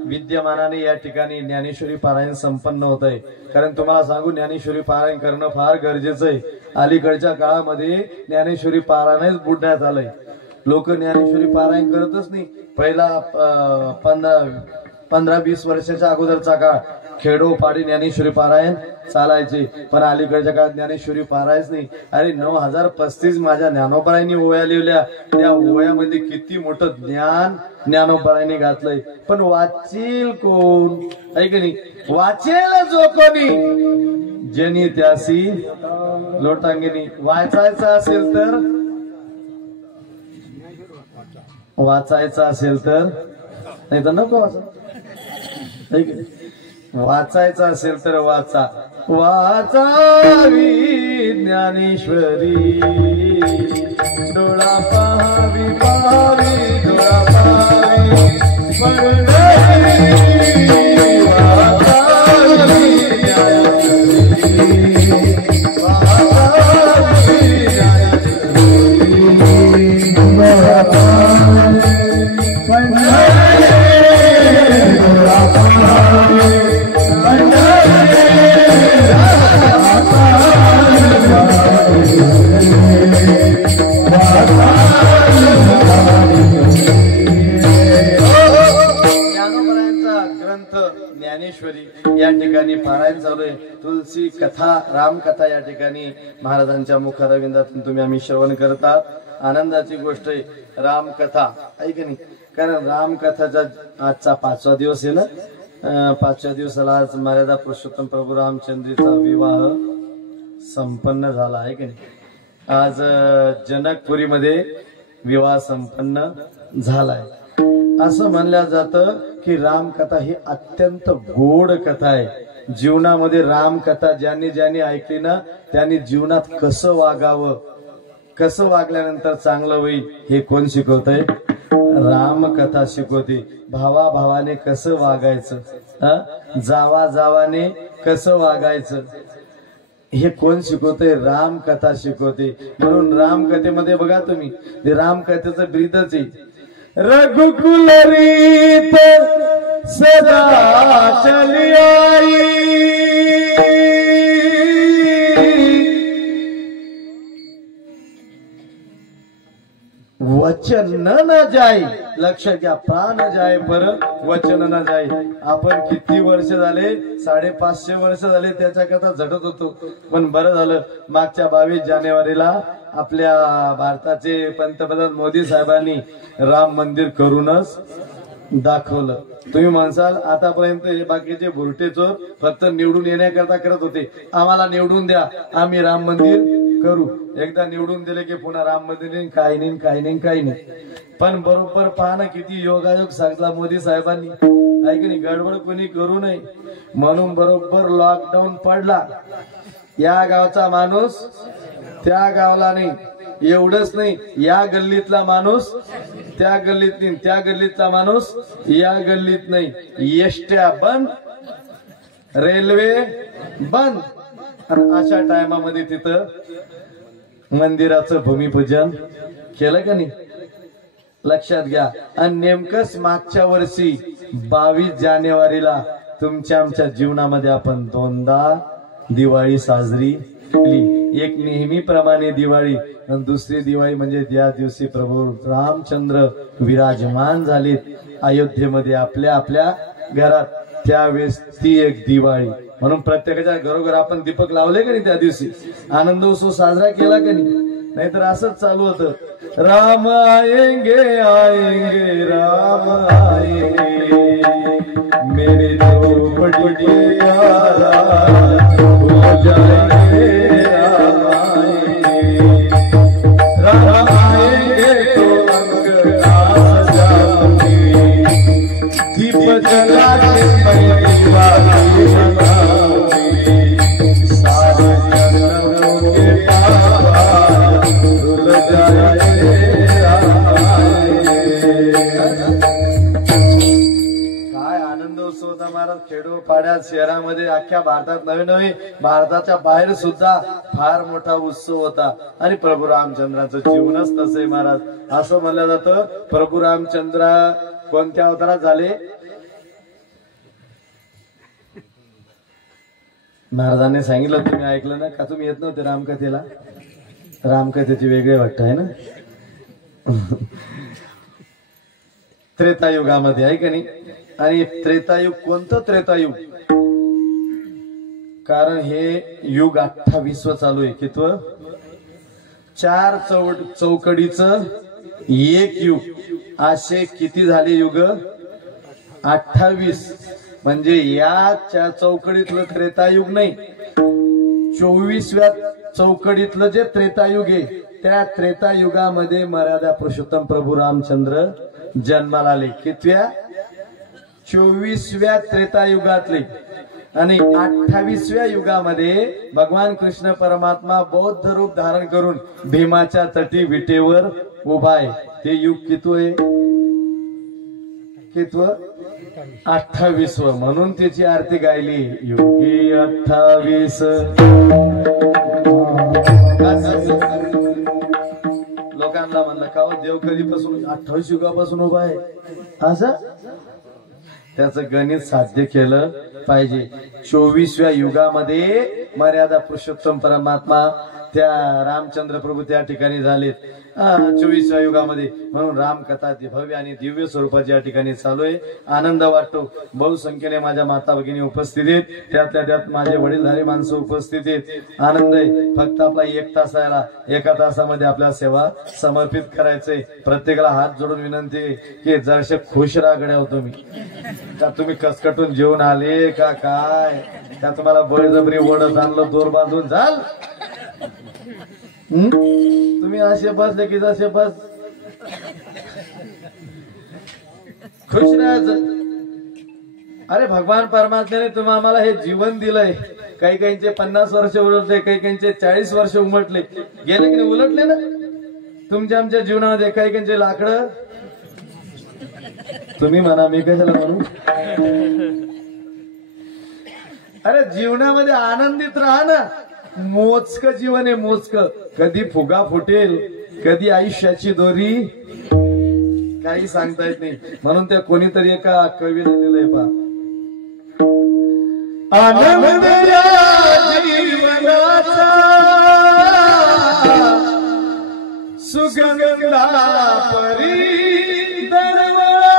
विद्यमानाने या ठिकाणी ज्ञानेश्वरी पारायण संपन्न होत आहे. कारण तुम्हाला सांगू, ज्ञानेश्वरी पारायण करणं फार गरजेचं आहे. अलीकडच्या काळामध्ये ज्ञानेश्वरी पारायणच बुडण्यात आलंय. लोक ज्ञानेश्वरी पारायण करतच नाही. पहिला 15-20 वर्षाच्या अगोदरचा काळ खेडोपाडी ज्ञानेश्वरी पारायण चालायचे, पण अलीकडच्या काळात ज्ञानेश्वरी पारायच नाही. अरे 9035 माझ्या ज्ञानोबारायांनी ओव्या लिहिल्या, त्या ओव्यामध्ये किती मोठं ज्ञान ज्ञानोबारायांनी घातलंय. पण वाचील कोण? ऐक नाही, वाचेल जो कोणी जनी त्यासी लोटांगिनी. वाचायचं असेल तर वाचायचं असेल तर, नाही तर नको वाचा. वाचायचं असेल तर वाचा. वाचावी ज्ञानेश्वरी, डोळा पाहावी पाहावी डोळा पाहावी ज्ञानेश्वरी या ठिकाणी पारायण चालू आहे. तुलसी कथा रामकथा या ठिकाणी महाराजांच्या मुखारविंदातून तुम्ही आम्ही श्रवण करतात. आनंदाची गोष्ट आहे रामकथा आहे की नाही. कारण रामकथाचा आजचा 5वा दिवस आहे ना. 5व्या दिवसाला आज मर्यादा पुरुषोत्तम प्रभू रामचंद्रीचा विवाह संपन्न झाला आहे की नाही. आज जनकपुरीमध्ये विवाह संपन्न झालाय. असं म्हणलं जातं की रामकथा ही अत्यंत गोड कथा आहे. जीवनामध्ये रामकथा ज्यांनी ज्यांनी ऐकली ना त्यांनी जीवनात कसं वागावं, कसं वागल्यानंतर चांगलं होईल हे कोण शिकवतंय? रामकथा शिकवते. भावा भावाने कसं वागायचं, जावा जावाने कसं वागायचं हे कोण शिकवते? रामकथा शिकवते. म्हणून रामकथेमध्ये बघा तुम्ही, ते रामकथेचं ब्रीदच आहे, रघुकुल रीत सदा चली आई, वचन न जाई. लक्ष घ्या, प्राण जाय पर वचन न जाई. आपण किती वर्ष झाले, 550 वर्ष झाले त्याच्याकरता झटत होतो. पण बरं झालं मागच्या 22 जानेवारीला आपल्या भारताचे पंतप्रधान मोदी साहेबांनी राम मंदिर करूनच दाखवलं. तुम्ही म्हणसाल आतापर्यंत हे बाकीचे भुरटे चोर फक्त निवडून येण्याकरता करत होते, आम्हाला निवडून द्या आम्ही राम मंदिर करू. एकदा निवडून दिले की पुन्हा राम मंदिर काही नाही काही नाही काही नाही. पण बरोबर पहा ना किती योगायोग सांगला मोदी साहेबांनी आहे की नाही. गडबड कोणी करू नये म्हणून बरोबर लॉकडाऊन पडला. या गावचा माणूस त्या गावाला नाही, एवढंच नाही या गल्लीतला माणूस त्या गल्लीत नाही, त्या गल्लीतला माणूस या गल्लीत नाही. एसट्या बंद, रेल्वे बंद. आणि अशा टायमामध्ये तिथं मंदिराचं भूमिपूजन केलं का नाही? लक्षात घ्या. आणि नेमकंच मागच्या वर्षी 22 जानेवारीला तुमच्या आमच्या जीवनामध्ये आपण 2दा दिवाळी साजरी केली. एक नेहमीप्रमाणे दिवाळी आणि दुसरी दिवाळी म्हणजे त्या दिवशी प्रभू रामचंद्र विराजमान झालेत अयोध्येमध्ये आपल्या आपल्या घरात. त्यावेळेस ती एक दिवाळी. म्हणून प्रत्येकाच्या घरोघर आपण दीपक लावले का नाही, त्या दिवशी आनंद उत्सव साजरा केला का नाही. नाहीतर असंच चालू होतं, राम आएंगे आएंगे राम आएंगे मेरे झोपड़ी यारा हो जाएंगे राम आएंगे, राम आएंगे तो रंग का सजाऊंगी, दीप जला के मैं दिवाली मनाऊंगी, सारे जन्मों के पाप धुल जाएंगे राम आएंगे. काय आनंद उत्सव होता महाराज. खेडोपाड्यात शहरामध्ये अख्ख्या भारतात नवे नवे, भारताच्या बाहेर सुद्धा फार मोठा उत्सव होता. आणि प्रभू रामचंद्राचं जीवनच तसं आहे महाराज. असं म्हणलं जातं प्रभू रामचंद्र कोणत्या अवतारात झाले? महाराजांनी सांगितलं, तुम्ही ऐकलं ना का? तुम्ही येत नव्हते रामकथेला? रामकथेची वेगळी वाटत आहे ना. त्रेतायुगामध्ये आहे का नाही. आणि त्रेतायुग कोणतं त्रेतायुग? कारण हे युग 28वं चालू आहे. कितवं? 4 चौकडीचं एक युग. असे किती झाले युग? 28. म्हणजे या चौकडीतलं त्रेतायुग नाही, 24व्या चौकडीतलं जे त्रेतायुग आहे त्या त्रेतायुगामध्ये मर्यादा पुरुषोत्तम प्रभू रामचंद्र जन्माला आले. कितव्या? 24व्या त्रेतायुगातले. आणि 28व्या युगामध्ये भगवान कृष्ण परमात्मा बौद्ध रूप धारण करून भीमाच्या तटी विटेवर उभा आहे. ते युग कितवं आहे? कितवं? 28वं. म्हणून त्याची आरती गायली, युगी 28. लोकांना म्हणलं का हो देव कधीपासून? 28 युगापासून उभा आहे. असं त्याचं गणित साध्य केलं पाहिजे. 24व्या युगामध्ये मर्यादा पुरुषोत्तम परमात्मा त्या रामचंद्र प्रभू त्या ठिकाणी झालेत 24व्या युगामध्ये, म्हणून रामकथा भव्य आणि दिव्य स्वरूपाची या ठिकाणी चालू आहे. आनंद वाटतो. बहुसंख्येने माझ्या माता भगिनी उपस्थित आहेत, त्यातल्या त्यात माझे वडीलधारी माणसं उपस्थित आहेत. आनंद आहे. फक्त आपला 1 तास यायला, 1 तासामध्ये आपल्या सेवा समर्पित करायचंय. प्रत्येकाला हात जोडून विनंती आहे की जराशे खुश रागड्या होतो मी, का तुम्ही कसकटून जेवून आले का काय, का तुम्हाला बळजबरी ओढत आणलं दोर बांधून जाल. तुम्ही असे बसले की जसे बस खुश राहायचं. अरे भगवान परमात्म्याने तुम्ही आम्हाला हे जीवन दिलंय. काही काहींचे 50 वर्ष उलटले, काही काहींचे 40 वर्ष उमटले, गेले की नाही उलटले ना तुमच्या आमच्या जीवनामध्ये. काही काहींचे लाकडं तुम्ही म्हणा, मी कशाला म्हणू. अरे जीवनामध्ये आनंदित राहा ना. मोजकं जीवन आहे, मोजकं. कधी फुगा फुटेल, कधी आयुष्याची दोरी काही सांगता येत नाही. म्हणून त्या कोणीतरी एका कवीने लिहिलंय पा, आनंद या जीवनाचा सुगंधा परी दरवळा,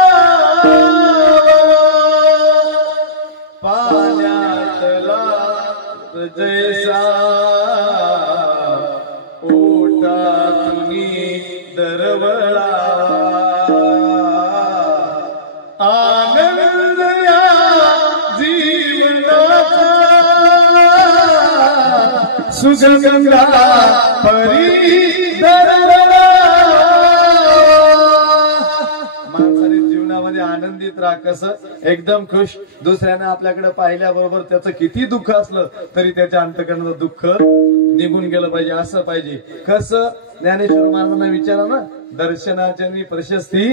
पाण्यातला जैसा ओटातून दरवळा. आनंद या जीवनाचा सुगंधा परी दरवळा. माणसाने जीवनामध्ये आनंदित राहा. कसं एकदम खुश. दुसऱ्याने आपल्याकडे पाहिल्याबरोबर त्याचं किती दुःख असलं तरी त्याच्या अंतकरणाचं दुःख निघून गेलं पाहिजे, असं पाहिजे. कसं ज्ञानेश्वर महाराजांना विचारा ना, दर्शनाची प्रशस्ती.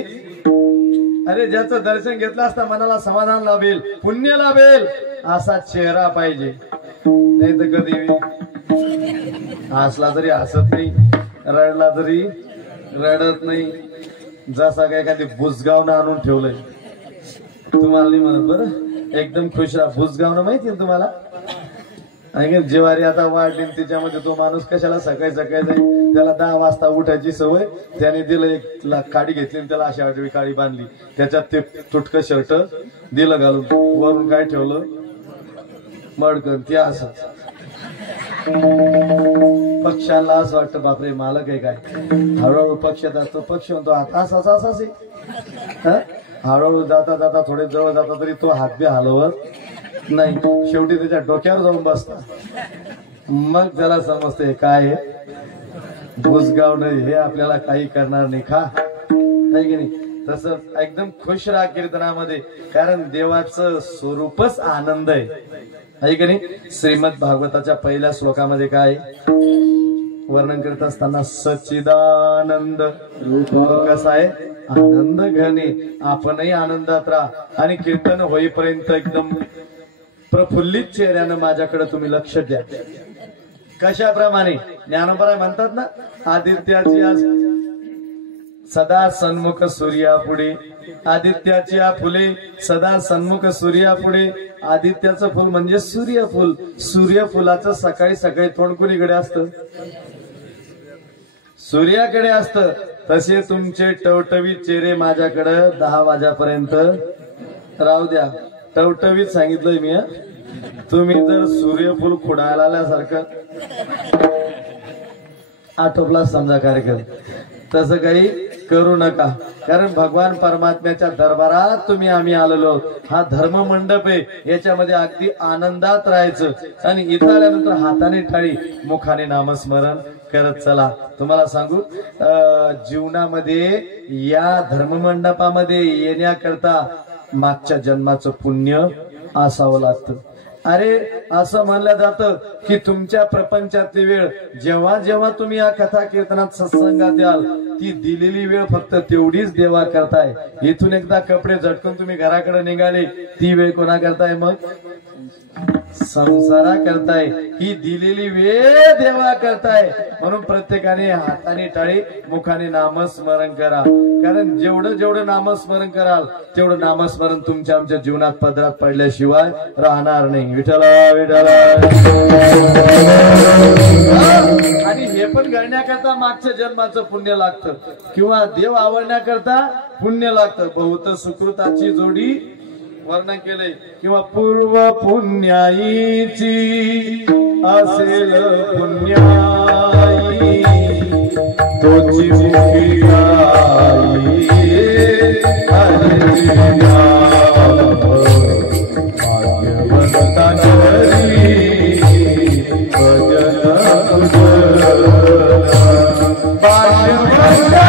अरे ज्याचं दर्शन घेतलं असता मनाला समाधान लाभेल, पुण्य लाभेल, असा चेहरा पाहिजे. नाही तर कधी हसला तरी हसत नाही, रडला तरी रडत नाही. जसा काय एखादी बुजगावनं आणून ठेवलंय. तुम्हाला नाही म्हणत बरं, एकदम खुश राहा. बुजगावनं माहितीये तुम्हाला, जेवारी आता वाढली त्याच्यामध्ये तो माणूस कशाला सकाळी सकाळी जाईल. त्याला 10 वाजता उठायची सवय. त्याने दिलं एक काडी घेतली, त्याला अशा आडवी काडी बांधली, त्याच्यात ते तुटकं शर्ट दिलं घालून, वरून काय ठेवलं मडकन. ते असं पक्ष्याला असं वाटतं बापरे मालक आहे काय. हळूहळू पक्षात असतो. पक्षी म्हणतो आता असाच असाच आहे. हळूहळू जाता जाता थोडे जवळ जाता तरी तो हात बी हलवत नाही. शेवटी त्याच्या डोक्यावर जाऊन बसता. मग त्याला समजते काय बुजगाव नाही, हे आपल्याला काही करणार नाही. खा नाही की नाही. तसं एकदम खुश राहा कीर्तनामध्ये, कारण देवाचं स्वरूपच आनंद आहे की नाही. श्रीमद भागवताच्या पहिल्या श्लोकामध्ये काय वर्णन करत असताना, सच्चिदानंद कसा आहे आनंद घने. आपणही आनंदात राहा आणि कीर्तन होईपर्यंत एकदम प्रफुल्लित चेहऱ्यानं माझ्याकडे तुम्ही लक्ष द्या. कशाप्रमाणे ज्ञानोबराय म्हणतात ना, आदित्याची सदा सन्मुख सूर्यापुढे, आदित्याची फुले सदा सन्मुख सूर्यापुढे. आदित्याचं फुल म्हणजे सूर्यफुल. सूर्यफुलाचं सकाळी सकाळी तोंड कुणीकडे असतं, सूर्याकडे असतं. तसे तुमचे टवटवीत चेहरे माझ्याकडे 10 वाजेपर्यंत राहू द्या. टवटवीत सांगितलंय मी. तुम्ही जर सूर्यफुल खुडायला आल्यासारखं आटोपला समजा कार्यक्रम, तसं काही करू नका. कारण भगवान परमात्म्याच्या दरबारात तुम्ही आम्ही आलेलो. हा धर्म मंडप आहे, याच्यामध्ये अगदी आनंदात राहायचं. आणि इथं आल्यानंतर हाताने टाळी, मुखाने नामस्मरण करत चला. तुम्हाला सांगू, जीवनामध्ये या धर्ममंडपामध्ये येण्याकरता मागच्या जन्माचं पुण्य असावं लागतं. अरे असं म्हणलं जातं की तुमच्या प्रपंचातली वेळ जेव्हा जेव्हा तुम्ही या कथा कीर्तनात सत्संगात याल, ती दिलेली वेळ फक्त तेवढीच देवा करताय. इथून एकदा कपडे झटकून तुम्ही घराकडे निघाले, ती वेळ कोणा करताय मग. संसारा करताय, ही दिलेली वेळ देवा करताय. म्हणून प्रत्येकाने हाताने टाळी मुखाने नामस्मरण करा. कारण जेवढं जेवढं नामस्मरण कराल तेवढं नामस्मरण तुमच्या आमच्या जीवनात पदरात पडल्याशिवाय राहणार नाही. विठ्ठला विठ्ठला. आणि हे पण घडण्याकरता मागच्या जन्माचं पुण्य लागतं किंवा देव आवडण्याकरता पुण्य लागतं. बहुत सुकृताची जोडी वर्णन केले किंवा पूर्व पुण्याईची असेल पुण्याई तोची मुखी गाई भाग्यवंता घरी भजन भाग्यवंता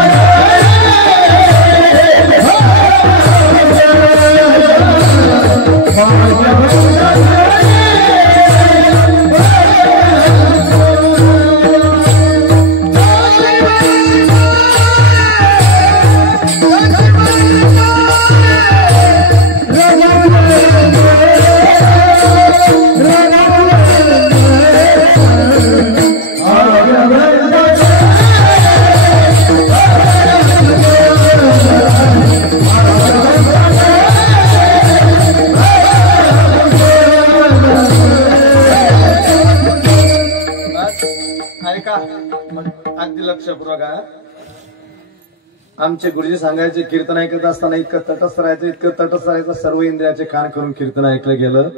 अगदी लक्षपूर्वक. आमचे गुरुजी सांगायचे कीर्तन ऐकत असताना इतकं तटस्थ राहायचं, इतकं तटस्थ राहायचं, सर्व इंद्रियाचे कान करून कीर्तन ऐकलं गेलं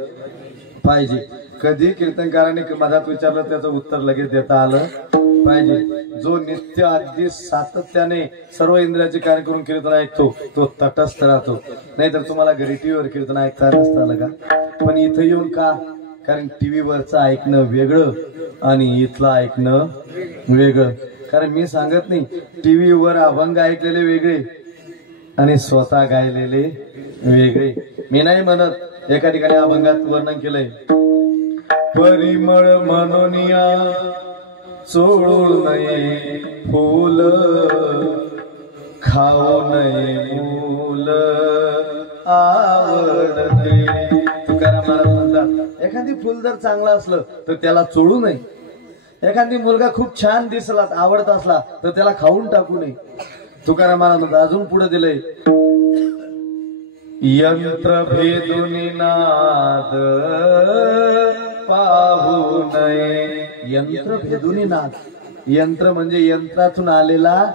पाहिजे. कधी कीर्तनकारांनी मधात विचारलं त्याचं उत्तर लगेच देता आलं पाहिजे. जो नित्य अगदी सातत्याने सर्व इंद्रियाचे कान करून कीर्तन ऐकतो तो तटस्थ राहतो. नाहीतर तुम्हाला घरी टीव्हीवर कीर्तन ऐकता नसतं आलं का? पण इथं येऊन का? कारण टीव्हीवरचं ऐकणं वेगळं आणि इथलं ऐकणं वेगळं. कारण मी सांगत नाही, टीव्हीवर अभंग ऐकलेले वेगळे आणि स्वतः गायलेले वेगळे. मी नाही म्हणत, एका ठिकाणी अभंगात वर्णन केलंय, परिमळ मनोनिया चोळू नये फूल खाऊ नये मूल आवडते. तुकाराम महाराज म्हणतात एखादी फुल जर चांगलं असलं तर त्याला चोळू नये. एखादी मुलगा खूप छान दिसला आवडत असला तर त्याला खाऊन टाकू नये. तुकाराम महाराज म्हणतात अजून पुढे दिलंय, यंत्र भेदून नाद पाहू नये. यंत्र भेदून नाद, यंत्र म्हणजे यंत्रातून आलेला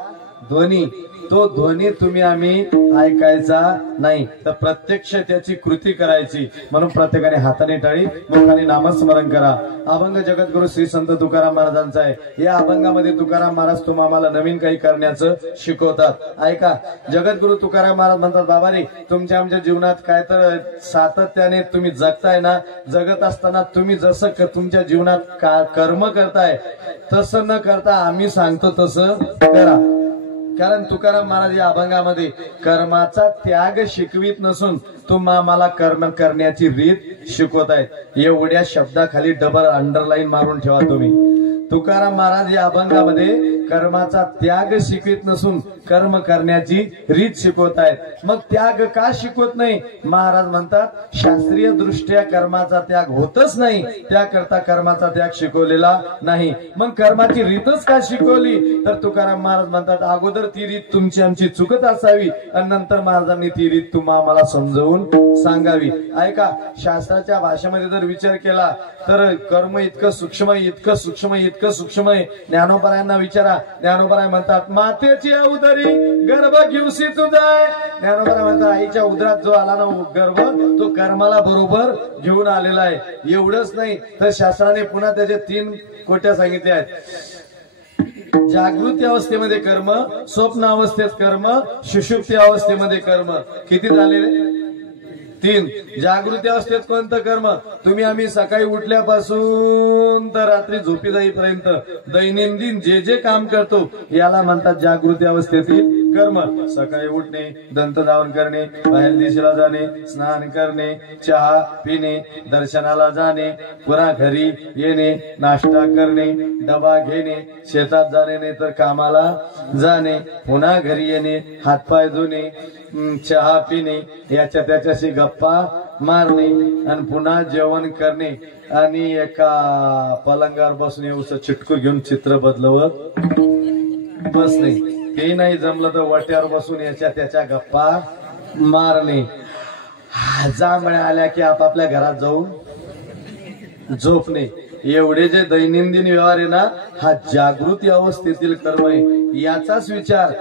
ध्वनी, तो ध्वनी तुम्ही आम्ही ऐकायचा नाही, तर प्रत्यक्ष त्याची कृती करायची. म्हणून प्रत्येकाने हाताने टाळी मुखाने नामस्मरण करा. अभंग जगद्गुरु श्री संत तुकाराम महाराजांचा आहे. या अभंगामध्ये तुकाराम महाराज तुम्हा आम्हाला नवीन काही करण्याचं शिकवतात. ऐका, जगद्गुरु तुकाराम महाराज म्हणतात, बाबा रे तुमच्या आमच्या जीवनात काय तर सातत्याने तुम्ही जगताय ना, जगत असताना तुम्ही जसं तुमच्या जीवनात कर्म करताय तसं न करता आम्ही सांगतो तसं करा. कारण तुकाराम महाराज या अभंगामध्ये कर्माचा त्याग शिकवित नसून तुम्हा मला कर्म करण्याची रीत शिकवत आहेत. एवढ्या शब्दाखाली डबल अंडरलाईन मारून ठेवा तुम्ही. तुकाराम महाराज या अभंगामध्ये कर्माचा त्याग शिकवित नसून कर्म करण्याची रीत शिकवत आहेत. मग त्याग का शिकवत नाही? महाराज म्हणतात शास्त्रीय दृष्ट्या कर्माचा त्याग होतच नाही, त्याकरता कर्माचा त्याग शिकवलेला नाही. मग कर्माची रीतच का शिकवली? तर तुकाराम महाराज म्हणतात अगोदर ती रीत तुमची आमची चुकत असावी आणि नंतर महाराजांनी ती रीत तुम्हा आम्हाला समजावून सांगावी. ऐका, शास्त्राच्या भाषेमध्ये जर विचार केला तर कर्म इतकं सूक्ष्म, इतकं सूक्ष्म, इतकं सूक्ष्म आहे. ज्ञानोबरायांना विचारा, ज्ञानोबराय म्हणतात मातेची उदरी गर्भ घेऊसी तुझा. ज्ञानोबराय म्हणतात आईच्या उदरात जो आला ना गर्भ तो कर्माला बरोबर घेऊन आलेला आहे. एवढंच नाही तर शास्त्राने पुन्हा त्याचे 3 कोट्या सांगितल्या आहेत. जागृती अवस्थेमध्ये कर्म, स्वप्न अवस्थेत कर्म, सुषुप्ती अवस्थेमध्ये कर्म. किती झालेले? 3. जागृती अवस्थेत कोणतं कर्म? तुम्ही आम्ही सकाळी उठल्यापासून तर रात्री झोपी जाईपर्यंत दैनंदिन जे जे काम करतो याला म्हणतात जागृती अवस्थेतील कर्म. सकाळी उठणे, दंतधावन करणे, बाहेर दिशेला जाणे, स्नान करणे, चहा पिणे, दर्शनाला जाणे, पुन्हा घरी येणे, नाश्ता करणे, डबा घेणे, शेतात जाणे नाही तर कामाला जाणे, पुन्हा घरी येणे, हातपाय धुणे, चहा पिणे, याच्या त्याच्याशी गप्पा मारणे आणि पुन्हा जेवण करणे आणि एका पलंगावर बसून येऊस चिटकू घेऊन चित्र बदलवत बसणे. ते नाही जमलं तर वाट्यावर बसून याच्या त्याच्या गप्पा मारणे. जांभळ्या आल्या की आपापल्या घरात जाऊन झोपणे. एवढे जे दैनंदिन व्यवहार आहे ना, हा जागृती अवस्थेतील कर्म आहे. याचाच विचार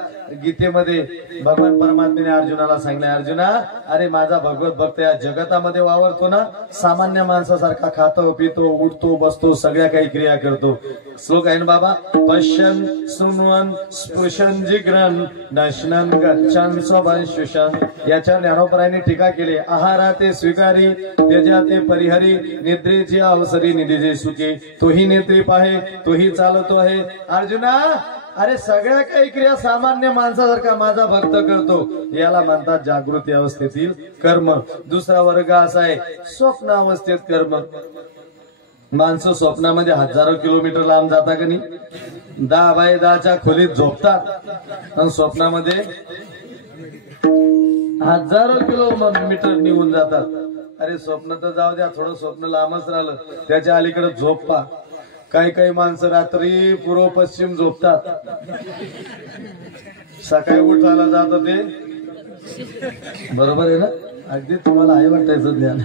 गीतेमध्ये भगवान परमात्म्याने अर्जुनाला सांगितलं, अर्जुना अरे माझा भगवत भक्त या जगतामध्ये वावरतो ना, सामान्य माणसासारखा खातो पितो उठतो बसतो सगळ्या काही क्रिया करतो. श्लोक आहे ना बाबा, पश्यन शृण्वन स्पृशन जिग्रन नशनन गच्छन स्वभाषुषन. याच्या ज्ञानोपरायने टीका केली, आहारा ते स्वीकारी तेजा ते परिहरी निद्रेची अवसरी निधीचे सुखे. तोही नेत्री पाहे तोही चालतो आहे. अर्जुना अरे सगळ्या काही क्रिया सामान्य माणसासारखा माझा भक्त करतो. याला म्हणतात जागृती अवस्थेतील कर्म. दुसरा वर्ग असा आहे स्वप्न अवस्थेत कर्म. माणसं स्वप्नामध्ये हजारो किलोमीटर लांब जाता का नाही, 10x10च्या खोलीत झोपतात आणि स्वप्नामध्ये हजारो किलोमीटर निघून जातात. अरे स्वप्न तर जाऊ द्या, थोडं स्वप्न लांबच राहिलं, त्याच्या अलीकडे झोप पा. काही काही माणसं रात्री पूर्व पश्चिम झोपतात, सकाळी उठायला जात ते. बरोबर आहे ना, अगदी तुम्हाला आहे वाटायचं ज्ञान.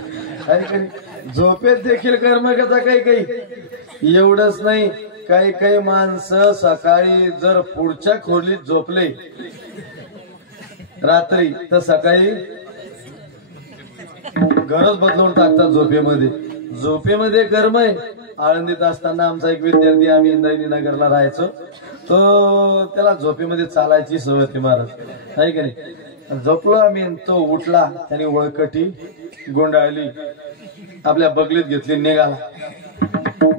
काही काही झोपेत देखील कर्म करता काही काही. एवढंच नाही, काही काही माणसं सकाळी जर पुढच्या खोलीत झोपले रात्री तर सकाळी घरच बदलून टाकतात झोपेमध्ये. झोपेमध्ये कर्म आहे. आळंदीत असताना आमचा एक विद्यार्थी, आम्ही इंद्रायणी नगरला राहायचो, तो त्याला झोपेमध्ये चालायची सवय होती महाराज, आहे का नाही. झोपलो आम्ही, तो उठला, त्याने वळकटी गोंडाळली, आपल्या बगलीत घेतली, निघाला.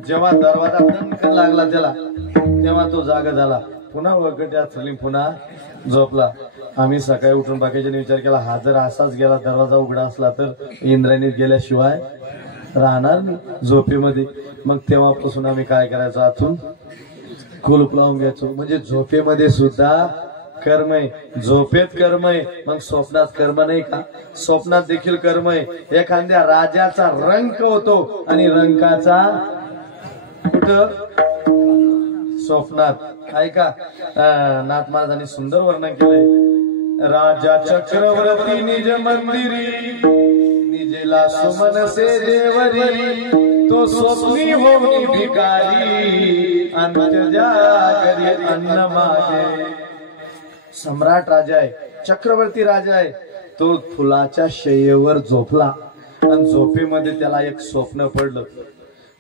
जेव्हा दरवाजा दणकन लागला त्याला, तेव्हा तो जागा झाला. पुन्हा वळकटी आचरली, पुन्हा झोपला. आम्ही सकाळी उठून बाकीच्याने विचार केला, हा जर असाच गेला, दरवाजा उघडा असला तर इंद्रायणीत गेल्याशिवाय राहणार नाही झोपेमध्ये. मग तेव्हापासून आम्ही काय करायचो, आतून कुलूप लावून घ्यायचो. म्हणजे झोपेमध्ये सुद्धा कर्म आहे. झोपेत कर्म आहे, मग स्वप्नात कर्म नाही का? स्वप्नात देखील कर्म आहे. एखाद्या राजाचा रंक होतो आणि रंकाचा कुठं? स्वप्नात. ऐका, नाथ महाराजांनी सुंदर वर्णन केलंय. राजा चक्रवर्ती निज मंदिरी निजेला सुमन से देवरी तो स्वप्नी होनी भिकारी अंत्य जागरी अन्न मागे. सम्राट राजा आहे, चक्रवर्ती राजा आहे. तो फुलाच्या शय्येवर झोपला आणि झोपेमध्ये त्याला एक स्वप्न पडलं,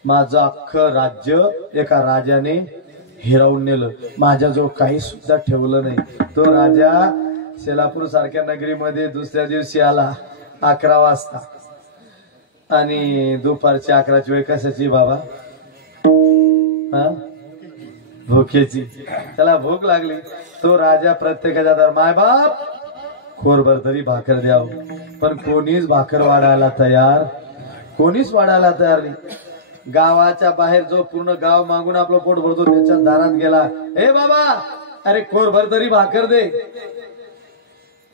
माझं अख्खं राज्य एका राजाने हिरावून नेलं, माझ्याजवळ काही सुद्धा ठेवलं नाही. तो राजा शेलापूर सारख्या नगरीमध्ये दुसऱ्या दिवशी आला 11 वाजता. आणि दुपारची 11ची वेळ कशाची बाबा? भुकेची. त्याला भूक लागली. तो राजा प्रत्येकाच्या दार, माय बाप खोरभर तरी भाकर द्याव, पण कोणीच भाकर वाढायला तयार, कोणीच वाढायला तयार नाही. गावाच्या बाहेर जो पूर्ण गाव मागून आपलं पोट भरतो त्याच्या दारात गेला, हे बाबा अरे खोरभर तरी भाकर दे.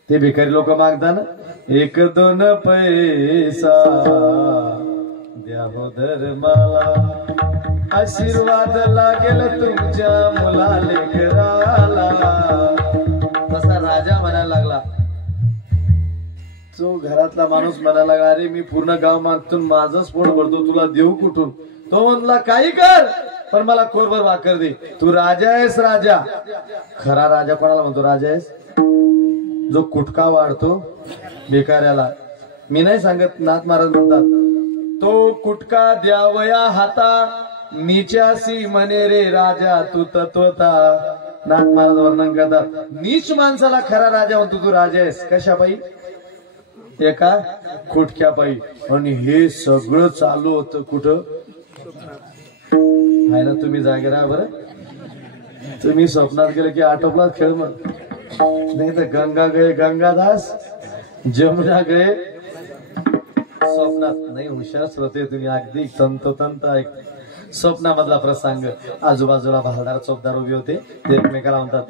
ते भिकारी लोक मागतात ना, 1-2 पैसा द्या हो धर्माला, आशीर्वाद लागेल तुमच्या मुला लेकराला. तसा राजा म्हणायला लागला. जो घरातला माणूस म्हणायला लागला, अरे मी पूर्ण गाव मागतून माझंच पोट भरतो, तुला देऊ कुठून? तो म्हणला काही कर पण मला खोरभर भाकर दे. तू राजा आहेस. राजा खरा राजा कोणाला म्हणतो? राजा आहेस जो कुटका वाढतो भिकाऱ्याला. मी नाही सांगत, नाथ महाराज म्हणतात, तो कुटका द्यावया हाता नीचासी म्हणे रे राजा तू तत्वता. नाथ महाराज वर्णन करतात, नीच माणसाला खरा राजा म्हणतो. तू राजा आहेस कशापायी? एका खुटक्यापायी. आणि हे सगळं चालू होतं कुठं? आहे ना, तुम्ही जागे राहा बरं. तुम्ही स्वप्नात गेले की आटोपलाच खेळ. मग नाही तर गंगा गए गंगादास, जमुना गए स्वप्नात. नाही, हुशार श्रोते तुम्ही, अगदी तंतोतंत ऐक. स्वप्नामधला प्रसंग, आजूबाजूला भालदार चौकदार उभे होते. ते एकमेकाला म्हणतात,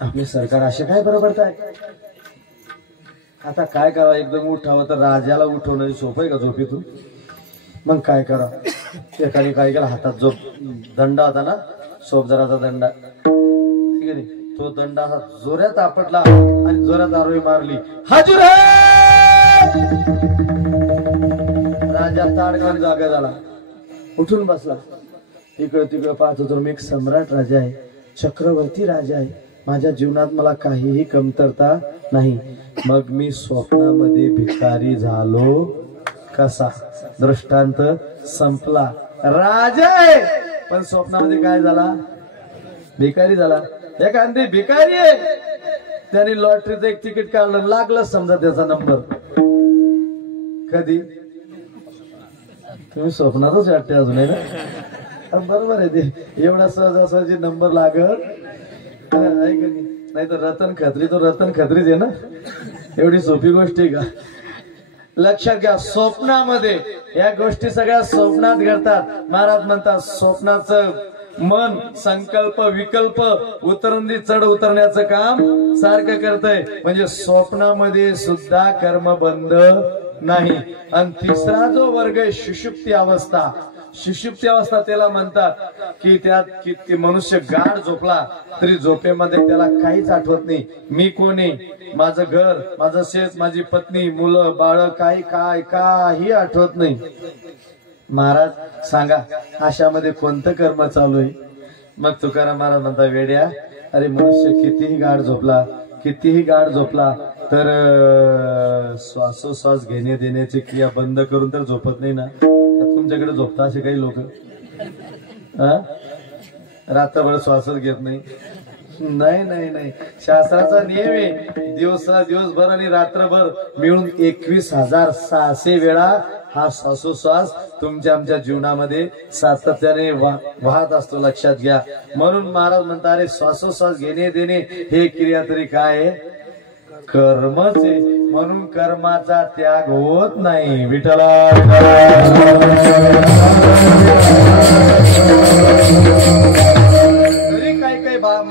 आपले सरकार असे काय बरं पडताय? आता काय करावं, एकदम उठावं तर राजाला उठवणं सोपं आहे का झोपेतून? मग काय करावं, एकाने काय केलं, हातात जो दंडा होता ना, सोपजराचा दंडा, ठीक आहे, तो दंडा असा जोरात आपटला आणि जोरात आरोळी मारली. हजूर राजा ताडकान जागा झाला, उठून बसला. इकडं तिकडं पाहतो तर मी एक सम्राट राजा आहे, चक्रवर्ती राजा आहे, माझ्या जीवनात मला काहीही कमतरता नाही. मग मी स्वप्नामध्ये भिकारी झालो कसा? दृष्टांत संपला. राजा आहे पण स्वप्नामध्ये काय झाला? भिकारी झाला. एखादी भिकारी आहे, त्याने लॉटरीचं एक तिकीट काढलं, लागलं समजा त्याचा नंबर. कधी तुम्ही स्वप्नातच वाटते अजून आहे ना? बरोबर आहे ते, एवढा सहजासहजी नंबर लागत नाही. तर रतन खत्री तो रतन खत्रीच आहे ना, एवढी सोपी गोष्ट आहे का? लक्षात घ्या, स्वप्नामध्ये या गोष्टी सगळ्या स्वप्नात घडतात. महाराज म्हणतात स्वप्नाचं मन संकल्प विकल्प उतरंदी चढ उतरण्याचं काम सारखं करतंय. म्हणजे स्वप्नामध्ये सुद्धा कर्म बंद नाही. आणि तिसरा जो वर्ग आहे सुषुप्ती अवस्था, सुषुप्ती अवस्था त्याला म्हणतात की त्यात किती मनुष्य गाढ झोपला तरी झोपेमध्ये त्याला काहीच आठवत नाही. मी कोण आहे, माझं घर, माझं शेत, माझी पत्नी, मुलं बाळ, काही आठवत नाही. महाराज सांगा अशामध्ये कोणतं कर्म चालू आहे? मग तुकाराम महाराज म्हणता, वेड्या, अरे मनुष्य कितीही गाढ झोपला तर श्वासोश्वास घेणे देण्याची क्रिया बंद करून तर झोपत नाही ना. तुमच्याकडे झोपता असे काही लोक? रात्रभर श्वासच घेत नाही? नाही, शास्त्राचा नियम आहे, दिवसभर आणि रात्रभर मिळून 21,600 वेळा हा श्वासोश्वास तुमच्या आमच्या जीवनामध्ये सातत्याने वाहत असतो. लक्षात घ्या. म्हणून महाराज म्हणतात, अरे श्वासोश्वास घेणे देणे हे क्रिया तरी काय आहे? कर्मच आहे. म्हणून कर्माचा त्याग होत नाही. विठ्ठला तरी काही भाग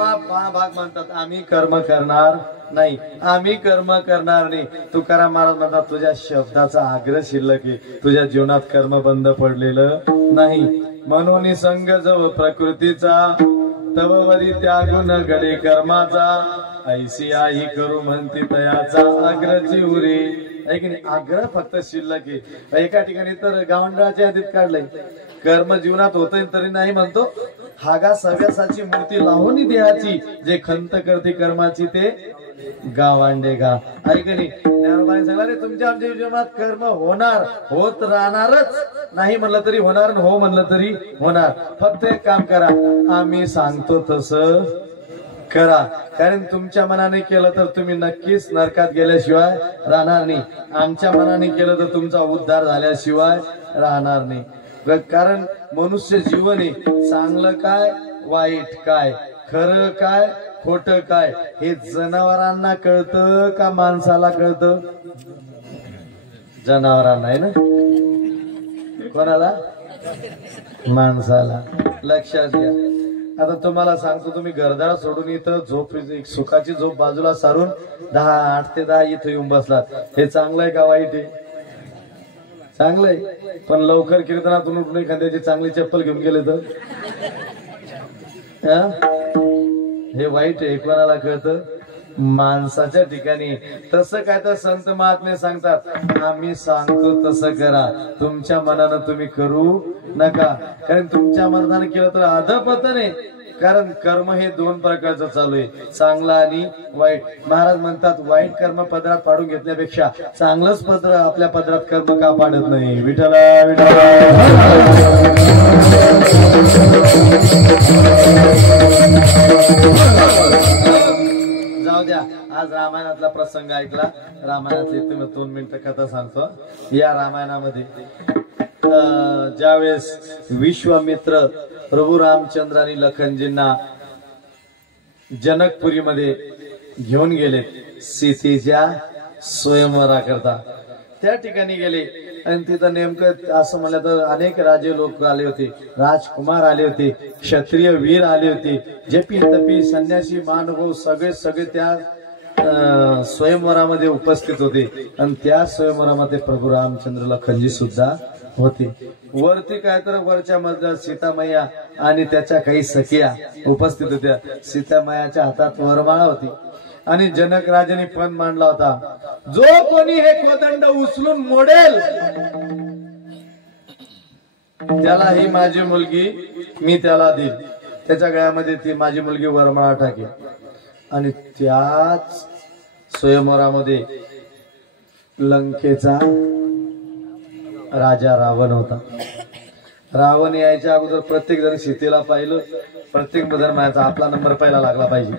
म्हणतात आम्ही कर्म करणार नाही, आम्ही कर्म करणार नाही. तुकाराम महाराज म्हणतात, तुझ्या शब्दाचा आग्रह शिल्लक आहे, तुझ्या जीवनात कर्म बंद पडलेलं नाही. म्हणून संग जव प्रकृतीचा तव वरी त्यागून गडे कर्माचा, ऐशी आई करू म्हणती तयाचा आग्रची उरे. आहे की नाही? आग्रह फक्त शिल्लक आहे. एका ठिकाणी तर गावंडळाच्या यादीत काढलंय, कर्म जीवनात होतंय तरी नाही म्हणतो, हागा सव्यासाची मूर्ती लावून देहाची, जे खंत करते कर्माची ते गावांडे गा. आहे की नाही? ज्ञानोबाने सांगितलं, रे तुमच्या आमच्या जीवनात कर्म होणार, होत राहणारच. नाही म्हणलं तरी होणार, हो म्हणलं तरी होणार. फक्त एक काम करा, आम्ही सांगतो तसं करा. कारण तुमच्या मनाने केलं तर तुम्ही नक्कीच नरकात गेल्याशिवाय राहणार नाही. आमच्या मनाने केलं तर तुमचा उद्धार झाल्याशिवाय राहणार नाही. कारण मनुष्य जीवन आहे, चांगलं काय वाईट काय, खरं काय खोटं काय, हे जनावरांना कळतं का माणसाला कळतं? जनावरांना आहे ना. कोणाला? माणसाला. लक्षात घ्या. आता तुम्हाला सांगतो, तुम्ही घरदार सोडून इथं झोप, सुखाची झोप बाजूला सारून 8 ते 10 इथं येऊन बसलात, हे चांगलं आहे का वाईट आहे? चांगलंय. पण लवकर कीर्तनातून उठून एखाद्याची चांगली चप्पल घेऊन गेले तर हे वाईट आहे. कोणाला कळतं? माणसाच्या ठिकाणी. तसं काय तर संत महात्मे सांगतात, आम्ही सांगतो तसं करा, तुमच्या मनानं तुम्ही करू नका. कारण तुमच्या मनानं केलं तर अधपतन. कारण कर्म हे 2 प्रकारचं चालू आहे, चांगलं आणि वाईट. महाराज म्हणतात, वाईट कर्म पदरात पाडून घेतल्यापेक्षा चांगलंच पदर आपल्या पदरात कर्म का पाडत नाही? विठ्ठला जाऊ द्या. आज रामायणातला प्रसंग ऐकला. रामायणातली तुम्ही 2 मिनिटं कथा सांगतो. या रामायणामध्ये ज्यावेळेस विश्वामित्र प्रभू रामचंद्र आणि लखनजींना जनकपुरीमध्ये घेऊन गेले सीतेच्या स्वयंवराकरता, त्या ठिकाणी गेले. आणि तिथं नेमकं असं म्हणलं तर अनेक राजे लोक आले होते, राजकुमार आले होते, क्षत्रिय वीर आले होते, जपी तपी संन्यासी मानव सगळे त्या स्वयंवरामध्ये उपस्थित होते आणि त्या स्वयंवरामध्ये प्रभू रामचंद्र लखनजी सुद्धा होते. वरती काय तर वरच्या मजल्यात सीतामैया आणि त्याच्या काही सखिया उपस्थित होत्या. सीतामैयाच्या हातात वरमाळा होती आणि जनक राजाने पण मांडला होता, जो कोणी हे कोदंड उचलून मोडेल त्याला ही माझी मुलगी मी त्याला देईल. त्याच्या गळ्यामध्ये ती माझी मुलगी वरमाळा टाकेल. आणि त्याच स्वयंवरामध्ये लंकेचा राजा रावण होता. रावण यायच्या अगोदर प्रत्येक जण सीतेला पाहिलं. प्रत्येक धर्माचा आपला नंबर पहिला लागला पाहिजे.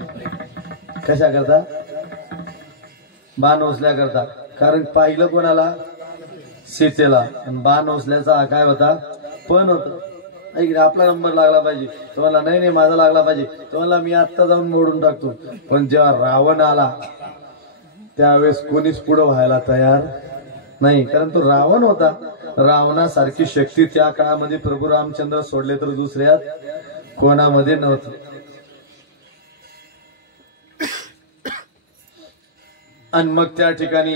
कशा करता? बाण ओसल्या करता. कारण पाहिलं कोणाला? सीतेला. आणि बाण ओसल्याचा काय होता? पण होता. आपला नंबर लागला पाहिजे. तुम्हाला नाही माझा लागला पाहिजे. तुम्हाला मी आत्ता जाऊन मोडून टाकतो. पण जेव्हा रावण आला त्यावेळेस कोणीच पुढे व्हायला तयार नाही, कारण तो रावण होता. रावणासारखी शक्ती त्या काळामध्ये प्रभू रामचंद्र सोडले तर दुसऱ्यात कोणामध्ये नव्हतं. आणि मग त्या ठिकाणी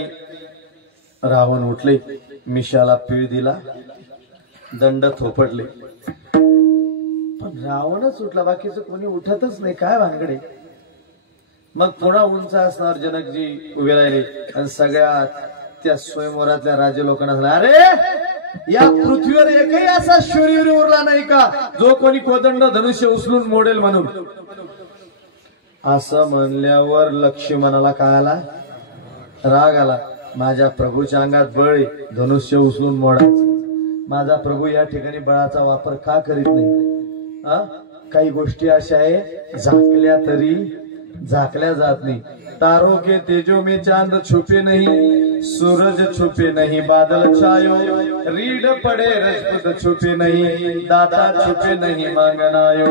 रावण उठले, मिशाला पीळ दिला, दंड थोपटले. पण रावणच उठला, बाकीचं कोणी उठतच नाही. काय भानगडे? मग पुन्हा उंच असणार जनकजी उभे राहिले आणि सगळ्या त्या स्वयंवरातल्या राज्य लोकांना सांगितलं, अरे या पृथ्वीवर एकही असा शूरवीर उरला नाही का जो कोणी कोदंड धनुष्य उचलून मोडेल म्हणून. असं म्हणल्यावर लक्ष्मणाला काय आला? राग आला. माझ्या प्रभूच्या अंगात बळ आहे, धनुष्य उचलून मोडायचं. माझा प्रभू या ठिकाणी बळाचा वापर का करीत नाही? काही गोष्टी अशा आहे झाकल्या तरी झाकल्या जात नाही. तारों के तेजो में चांद छुपे नहीं, सूरज छुपे नहीं, बादल छायो रीड पड़े रजपुत छुपे नहीं, दाता छुपे नहीं मांगनायो.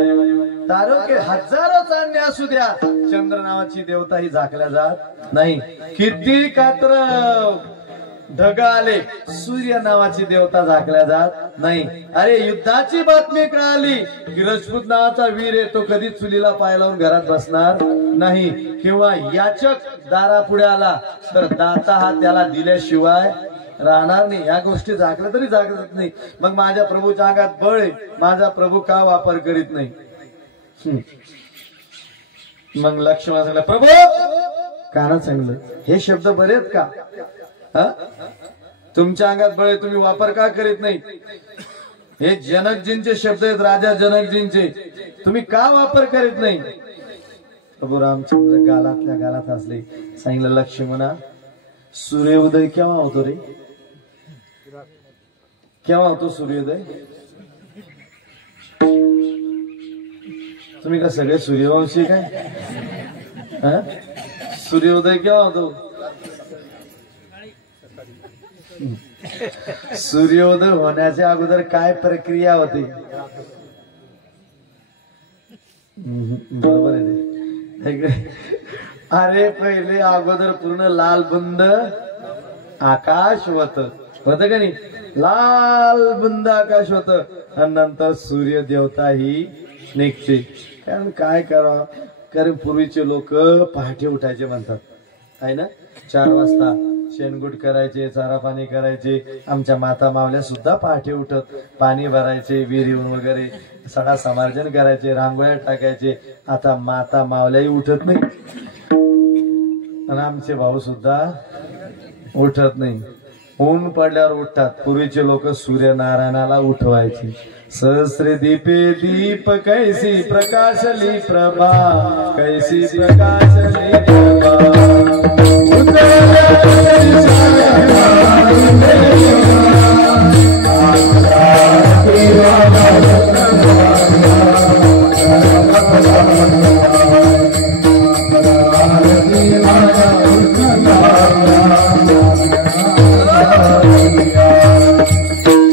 तारों के हजारो चांदणे असू द्या, चंद्र नावाची देवता ही झाकल्या जात नाही. किती कात्र ढग आले, सूर्य नावाची देवता झाकल्या जात नाही. अरे युद्धाची बातमी कळाली की राजपूत नावाचा वीर आहे, तो कधीच चुलीला पाय लावून घरात बसणार नाही. किंवा याचक दारापुढे आला तर दाता हा त्याला दिल्याशिवाय राहणार नाही. या गोष्टी झाकल्या तरी झाकत नाही. मग माझ्या प्रभूच्या अंगात बळ आहे, माझा प्रभू का वापर करीत नाही? मग लक्ष्मण सांगला, प्रभू कानात सांगलं, हे शब्द बरे आहेत का? तुमच्या अंगात बळ आहे, तुम्ही वापर का करीत नाही? हे जनकजींचे शब्द आहेत, राजा जनकजींचे, तुम्ही का वापर करीत नाही? प्रभू रामचंद्र गालातल्या गालात असले, सांगितलं, लक्ष्मणा सूर्योदय केव्हा होतो रे? केव्हा होतो सूर्योदय? तुम्ही का सगळे सूर्यवंशी काय? सूर्योदय केव्हा होतो? सूर्योदय होण्याच्या अगोदर काय प्रक्रिया होती? बरोबर आहे. अरे पहिले अगोदर पूर्ण लाल बुंद आकाश होत का नाही? लाल बुंद आकाश होत आणि नंतर सूर्य देवता ही निघते. कारण काय करावं, कारण पूर्वीचे लोक पहाटे उठायचे म्हणतात आहे ना. 4 वाजता शेणगुट करायचे, चारा पाणी करायचे. आमच्या माता मावल्या सुद्धा पहाटे उठत पाणी भरायचे विहिरीहून वगैरे, सगळा समार्जन करायचे, रांगोळ्या टाकायचे. आता माता मावल्याही उठत नाही आणि आमचे भाऊ सुद्धा उठत नाही. ऊन पडल्यावर उठतात. पूर्वीचे लोक सूर्यनारायणाला उठवायचे. सहस्र दीपे दीप कैसी प्रकाशली प्रभा, कैसी प्रकाशली प्रभा.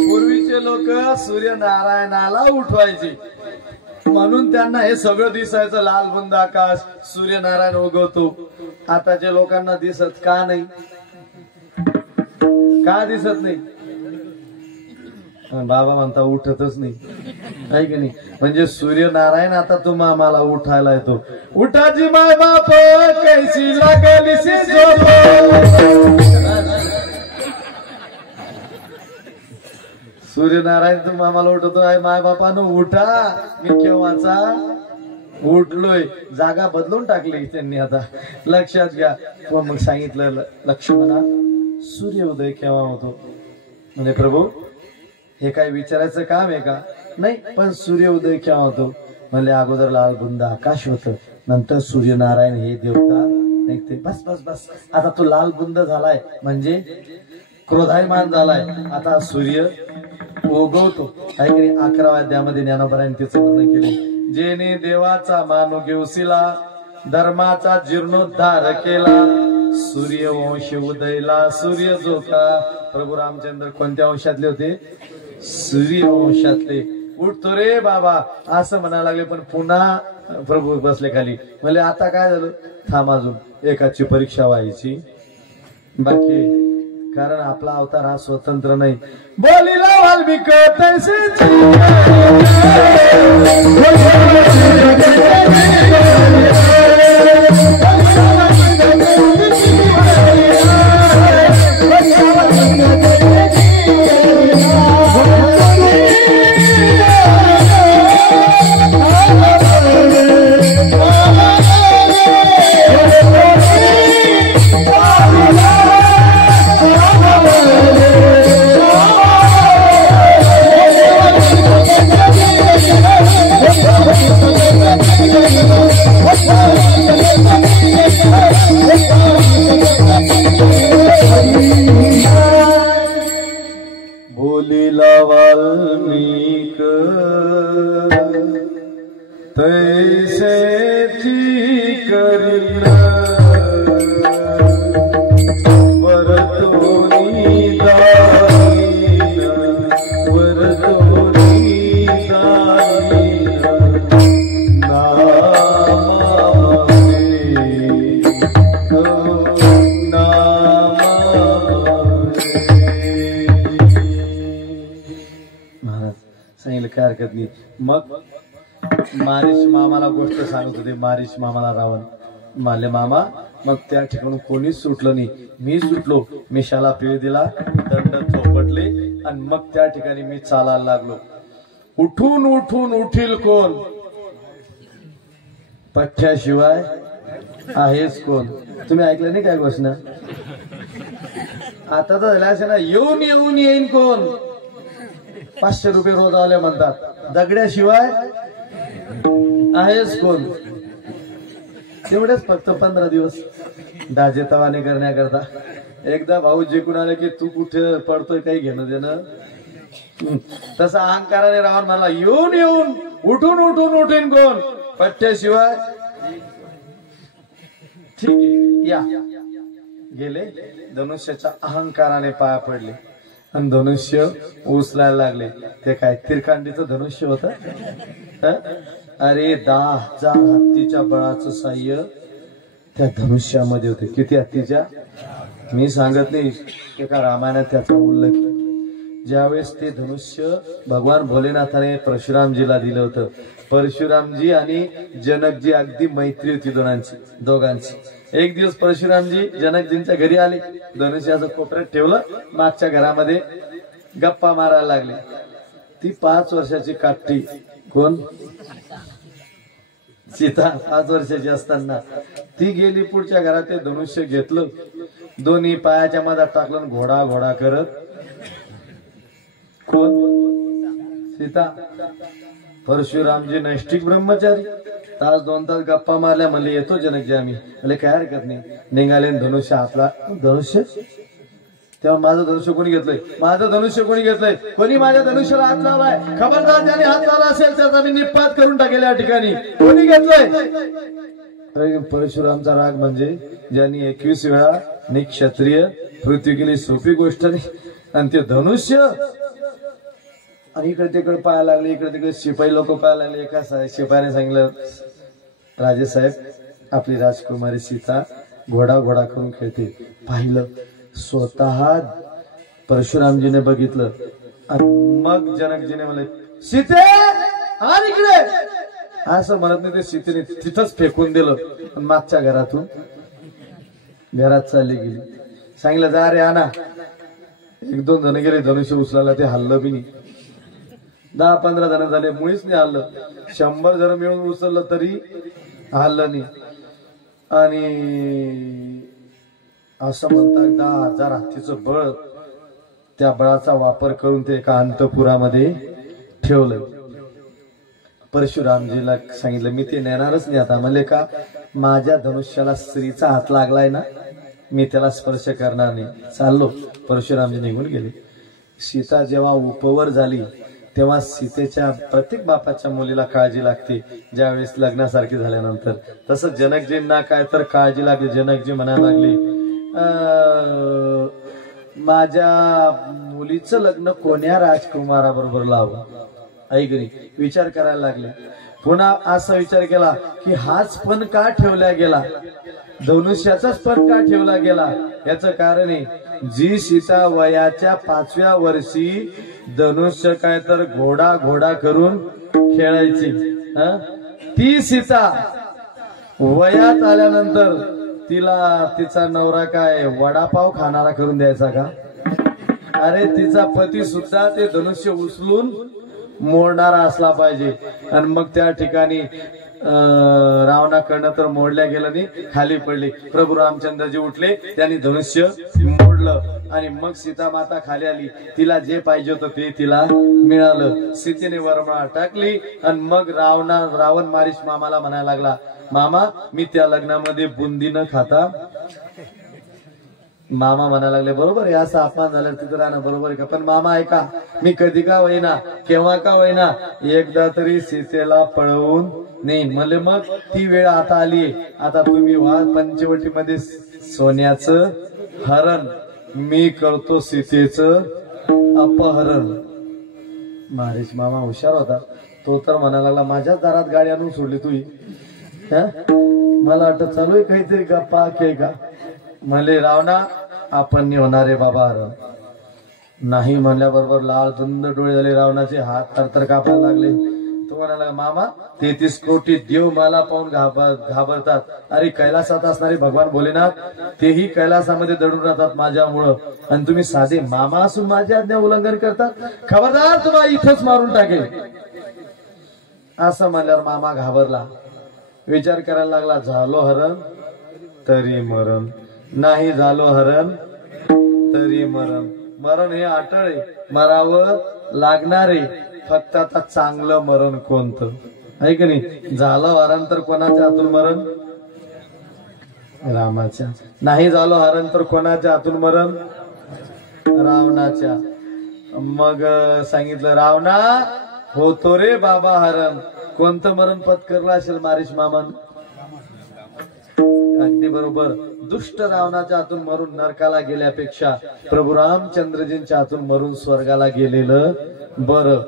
पूर्वीचे लोक सूर्यनारायणाला उठवायचे म्हणून त्यांना हे सगळं दिसायचं, लाल बुंद आकाश, सूर्यनारायण उगवतो. आताच्या लोकांना दिसत का नाही? का दिसत नाही? बाबा म्हणता उठतच नाही. आहे की नाही? म्हणजे सूर्यनारायण आता तुम्हा आम्हाला उठायला येतो. उठाजी माय बाप कैसी लागली सी झोप. सूर्यनारायण तुम्हा आम्हाला उठवतो आहे. माय बापानं उठा. मी केव्हाचा उठलोय. जागा बदलून टाकली त्यांनी आता. लक्षात घ्या. तो मग सांगितलं लक्ष्मणा सूर्योदय केव्हा होतो? म्हणजे प्रभू हे काय विचारायचं काम आहे का? नाही, पण सूर्योदय केव्हा होतो? म्हणजे अगोदर लालबुंद आकाश होतं, नंतर सूर्यनारायण हे देवता निघते. बस बस बस. आता तो लालबुंद झालाय म्हणजे क्रोधायमान झालाय. आता सूर्य उगवतो. काहीतरी 11व्या अध्यायामध्ये ज्ञानोबारायण तिचं वर्णन केले. जेने देवाचा मान घेवसिला, धर्माचा जीर्णोद्धार केला, सूर्यवंश उदयला सूर्य जोता. प्रभू रामचंद्र कोणत्या वंशातले होते? सूर्यवंशातले. उठतो रे बाबा असं म्हणायला लागले. पण पुन्हा प्रभू बसले खाली. म्हणजे आता काय झालं? थांब अजून एकाची परीक्षा व्हायची बाकी. कारण आपला अवतार हा स्वतंत्र नाही. बोलिला वाल्मिक तैसेच बोलिला वाल्मीक तैसे करीना वरदोनी दानीना वरदोनी दानीना सांगितलं काय हरकत नाही. मग मारीश मामाला गोष्ट सांगत होते. मारीश मामाला रावण माले मामा. मग त्या ठिकाणी कोणीच सुटलं नाही. मी सुटलो. मिशाला पिळ दिला, दंड थोपटले आणि मग त्या ठिकाणी मी चालायला लागलो. उठून उठून उठील कोण? पठ्याशिवाय आहेच कोण? तुम्ही ऐकलं नाही काय घोषणा? आता तर झाल्या असे ना, येऊन येऊन येईन कोण? 500 रुपये रोज आले म्हणतात. दगड्याशिवाय आहेच कोण? तेवढेच फक्त 15 दिवस दाजे तवाने करण्याकरता. एकदा भाऊ जिंकून आले की तू कुठे पडतोय काही घेणं देणं. तसा अहंकाराने रावण म्हणला येऊन येऊन उठून उठून उठून कोण? पट्ट्याशिवाय. ठीक आहे या. गेले. धनुष्याच्या अहंकाराने पाया पडले आणि धनुष्य उचलायला लागले. ते काय तिरकांडीचं धनुष्य होत. अरे 10,000 हत्तीच्या बळाचं साह्य त्या धनुष्यामध्ये होते. किती हत्तीच्या? मी सांगत नाही. एका रामायणात त्याचा उल्लेख. ज्यावेळेस ते धनुष्य भगवान भोलेनाथाने परशुरामजीला दिलं होतं. परशुरामजी आणि जनकजी अगदी मैत्री होती दोघांची. एक दिवस परशुरामजी जनकजींच्या घरी आले. धनुष्याचं कोपऱ्यात ठेवलं. मागच्या घरामध्ये गप्पा मारायला लागले. ती 5 वर्षाची काठी. कोण? सीता 5 वर्षाची असताना ती गेली. पुढच्या घरात ते धनुष्य घेतलं, दोन्ही पायाच्या मधात टाकलं, घोडा घोडा करत. कोण? सीता. परशुरामजी नैष्ठिक ब्रह्मचारी. 2 तास गप्पा मारल्या. म्हणले येतो जनकजी आम्ही. म्हणले काय हरकत नाही. निघाले. धनुष्य हातला. धनुष्य तेव्हा माझं धनुष्य कोणी घेतलंय? माझं धनुष्य कोणी घेतलंय? कोणी माझ्या धनुष्याला हात लावलाय? खबरदार ज्याने हात लावला असेल त्याचा मी निपात करून टाकेल या ठिकाणी. कोणी घेतलंय? परशुरामचा राग म्हणजे ज्यांनी 21 वेळा निक्षत्रिय पृथ्वी केली सोपी गोष्ट नाही. आणि ते धनुष्य. आणि इकडे तिकडे पाहायला लागले. इकडे तिकडे शिपाई लोक पाहायला लागले. एका शिपायाने सांगितलं राजेसाहेब आपली राजकुमारी सीता घोडा घोडा करून खेळते. पाहिलं. स्वतः परशुरामजीने बघितलं. आणि मग जनकजीने म्हणले सीते आणि इकडे असं म्हणत नाही ते सीतेने तिथंच फेकून दिलं आणि मागच्या घरातून घरात चालली गेली. सांगितलं जा रे आणा. 1-2 जण गेले धनुष्य उचलायला, ते हल्लं बी नाही. 10-15 जण झाले, मुळीच नाही हल्लं. 100 जण मिळून उचललं तरी हल्लं नाही. आणि असं म्हणतात 10,000 हत्तीचं बळ, त्या बळाचा वापर करून ते एका अंतपुरामध्ये ठेवलं. परशुरामजीला सांगितलं मी ते नेणारच नाही आता. म्हणले का माझ्या धनुष्याला स्त्रीचा हात लागलाय ना, मी त्याला स्पर्श करणार नाही. चाललो. परशुरामजी निघून गेले. सीता जेव्हा उपवर झाली तेव्हा सीतेच्या प्रत्येक बापाच्या मुलीला काळजी लागते ज्यावेळेस लग्नासारखी झाल्यानंतर. तसं जनकजींना काय तर काळजी लागली. जनकजी म्हणायला लागले माझ्या मुलीचं लग्न कोण्या राजकुमाराबरोबर लावं. ऐकली विचार करायला लागले. पुन्हा असा विचार केला की हाच पण का ठेवला गेला, धनुष्याचाच पण का ठेवला गेला. याचं कारण आहे जी सीता वयाच्या 5व्या वर्षी धनुष्य काय तर घोडा करून खेळायची, ती सीता वयात आल्यानंतर तिला तिचा नवरा काय वडापाव खाणारा करून द्यायचा का? अरे तिचा पती सुद्धा ते धनुष्य उचलून मोडणारा असला पाहिजे. आणि मग त्या ठिकाणी रावणाकडनं तर मोडल्या गेलं नाही, खाली पडले. प्रभू रामचंद्रजी उठले, त्यांनी धनुष्य मोडलं आणि मग सीता माता खाली आली. तिला जे पाहिजे होतं ते तिला मिळालं. सीतेने वरमाळा टाकली आणि मग रावण मारीश मामाला म्हणायला लागला मामा मी त्या लग्नामध्ये बुंदी न खाता. मामा म्हणायला लागले बरोबर आहे, असा अपमान झाला तिथं राहणं बरोबर आहे का? पण मामा ऐका, मी कधी का होईना केव्हा का होईना एकदा तरी सीतेला पळवून नाही. मला मग ती वेळ आता आली. आता तुम्ही व्हा पंचवटीमध्ये सोन्याचं हरण, मी करतो सीतेचं अपहरण. मारीच मामा हुशार होता. तो तर म्हणायला लागला माझ्याच दारात गाडी आणून सोडली तुही, मला वाटत चालू आहे काहीतरी गप्पा के का. म्हणले रावणा आपण होणारे बाबा हरण नाही म्हणल्याबरोबर लाल धुंद डोळे झाले. रावणाचे हात थरथर कापायला लागले. तो म्हणाला मामा 33 कोटी देव मला पाहून घाबरतात. अरे कैलासात असणारे भगवान भोलेनाथ तेही कैलासामध्ये दडून राहतात माझ्यामुळं, आणि तुम्ही साधे मामा असून माझी आज्ञा उल्लंघन करतात. खबरदार तुम्हाला इथंच मारून टाकेल. असं म्हणल्यावर मामा घाबरला. विचार करायला लागला झालो हरण तरी मरण, नाही झालो हरण तरी मरण. मरण हे अटळ आहे, मरावं लागणारे. फक्त आता चांगलं मरण कोणतं आहे की नाही. झालं हरण तर कोणाच्या हातून मरण, रामाच्या. नाही झालो हरण तर कोणाच्या हातून मरण, रावणाच्या. मग सांगितलं रावणा होतो रे बाबा हरण. कोणतं मरण पत्करलं असेल मारीश मामान? अगदी बरोबर. दुष्ट रावणाच्या हातून मरून नरकाला गेल्यापेक्षा प्रभू रामचंद्रजींच्या हातून मरून स्वर्गाला गेलेलं बरं.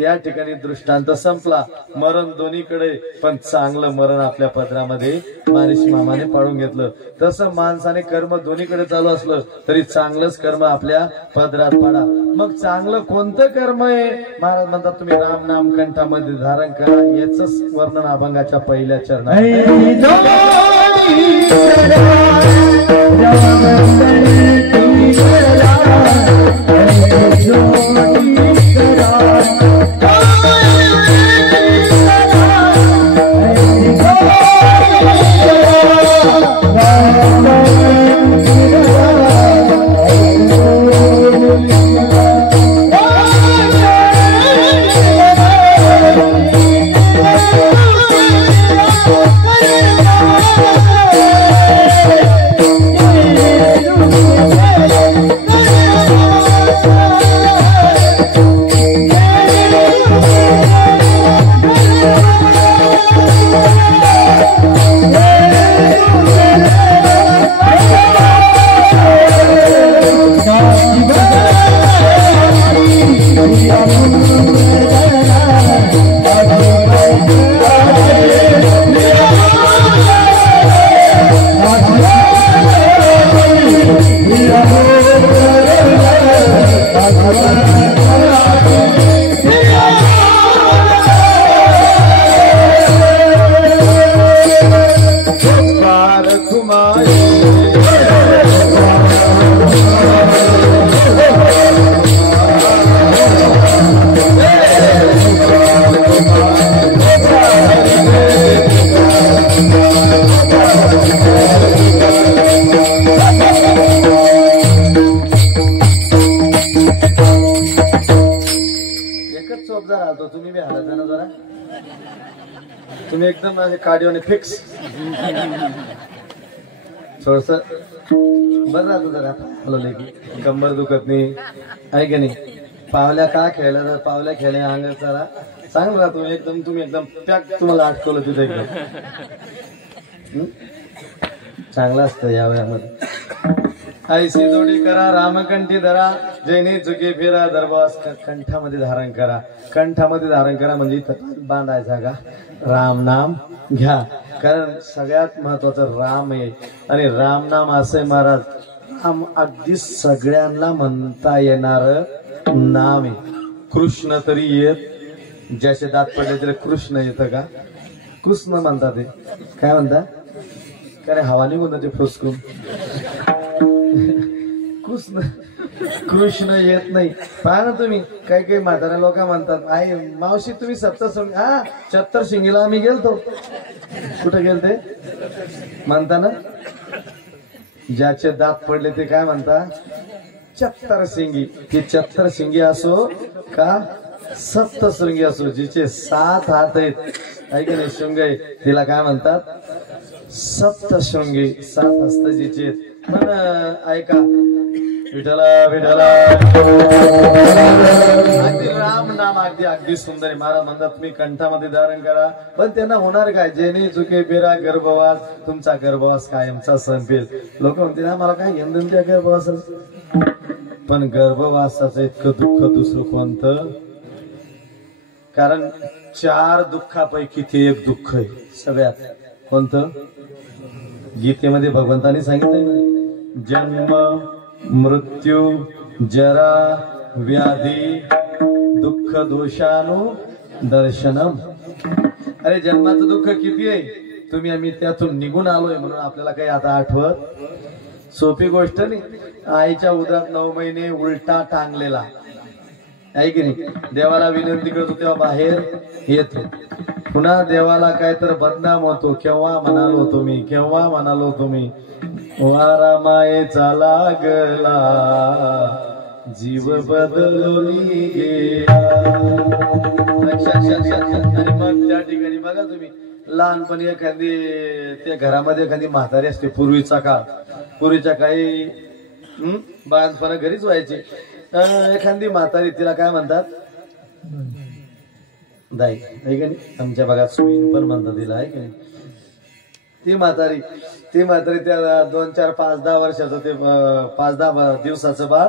या ठिकाणी दृष्टांत संपला. मरण दोन्हीकडे, पण चांगलं मरण आपल्या पदरामध्ये मारीश मामाने पाडून घेतलं. तसं माणसाने कर्म दोन्हीकडे चालू असलं तरी चांगलंच कर्म आपल्या पदरात पाडा. मग चांगलं कोणतं कर्म आहे? महाराज म्हणतात तुम्ही राम नाम कंठामध्ये धारण करा. याच वर्णन अभंगाच्या पहिल्या चरणात. तुम्ही एकदम माझे कार्डिओने फिक्स थोडस बरं राहतो जरा हलवले की कंबर दुखत नाही आहे की नाही. पावल्या का खेळल्या तर पावल्या खेळल्या अंग जरा चांगलं राहतो एकदम. तुम्ही एकदम पॅक तुम्हाला अटकवलं तिथे एकदम चांगलं असतं या वयामध्ये. ऐसी जोडी करा रामकंठी धरा जैनी चुकी फिरा दरबास कंठामध्ये धारण करा. कंठामध्ये धारण करा म्हणजे बांधायचा का राम नाम घ्या. कारण सगळ्यात महत्वाचं राम आहे आणि राम नाम असे महाराज राम अगदी सगळ्यांना म्हणता येणार नाम आहे. कृष्ण तरी येत ज्याचे दात पडले तरी कृष्ण येतं का. कृष्ण म्हणतात ते काय म्हणतात काय हवा निघून जाते फुसकून कृष्ण कृष्ण येत नाही. पहा ना तुम्ही काही काही म्हाताऱ्या लोक म्हणतात आई मावशी तुम्ही सप्तशृंगी हा 74 शिंगीला आम्ही गेलतो. कुठे गेलते म्हणता ना. ज्याचे दात पडले ते काय म्हणता 74 शिंगी. ती 74 शिंगी असो का 7 असो जिचे 7 हात आहेत ऐक नाही शृंग आहे तिला काय म्हणतात 7 हस्त जिचे. पण ऐका विठला विठला अगदी राम नाम अगदी अगदी सुंदर आहे. महाराज म्हणतात तुम्ही कंठामध्ये धारण करा. पण त्यांना होणार काय जेणे चुके बेरा गर्भवास तुमचा गर्भवास कायमचा संपेल. लोक म्हणतील ना मला काय घेऊन त्या गर्भवासाच. पण गर्भवासाचं इतकं दुःख दुसरं कोणतं. कारण 4 दुःखापैकी ते एक दुःख आहे सगळ्यात. कोणतं गीतेमध्ये भगवंताने सांगितलंय जन्म मृत्यू जरा व्याधी दुःख दोषानु दर्शनम. अरे जन्माचं दुःख किती आहे तुम्ही आम्ही त्यातून निघून आलोय म्हणून आपल्याला काही आता आठवत. सोपी गोष्ट नाही. आईच्या उदरात 9 महिने उलटा टांगलेला आहे की नाही. देवाला विनंती करतो तेव्हा बाहेर येतो. पुन्हा देवाला काय तर बदनाम होतो. केव्हा म्हणालो तुम्ही केव्हा म्हणालो तुम्ही वारा मायेचा लागला जीव बदलली गेला. आणि मग त्या ठिकाणी बघा तुम्ही लहानपणी एखादी त्या घरामध्ये एखादी म्हातारी असते. पूर्वीच्या काही बाळपणा घरीच व्हायचे. एखादी म्हातारी तिला काय म्हणतात दाई आहे का नाही. आमच्या भागात सुईन पण म्हणतात तिला आहे की नाही. ती म्हातारी त्या 2, 4, 5, 10 वर्षाचं ते 5, 10 दिवसाचं बाळ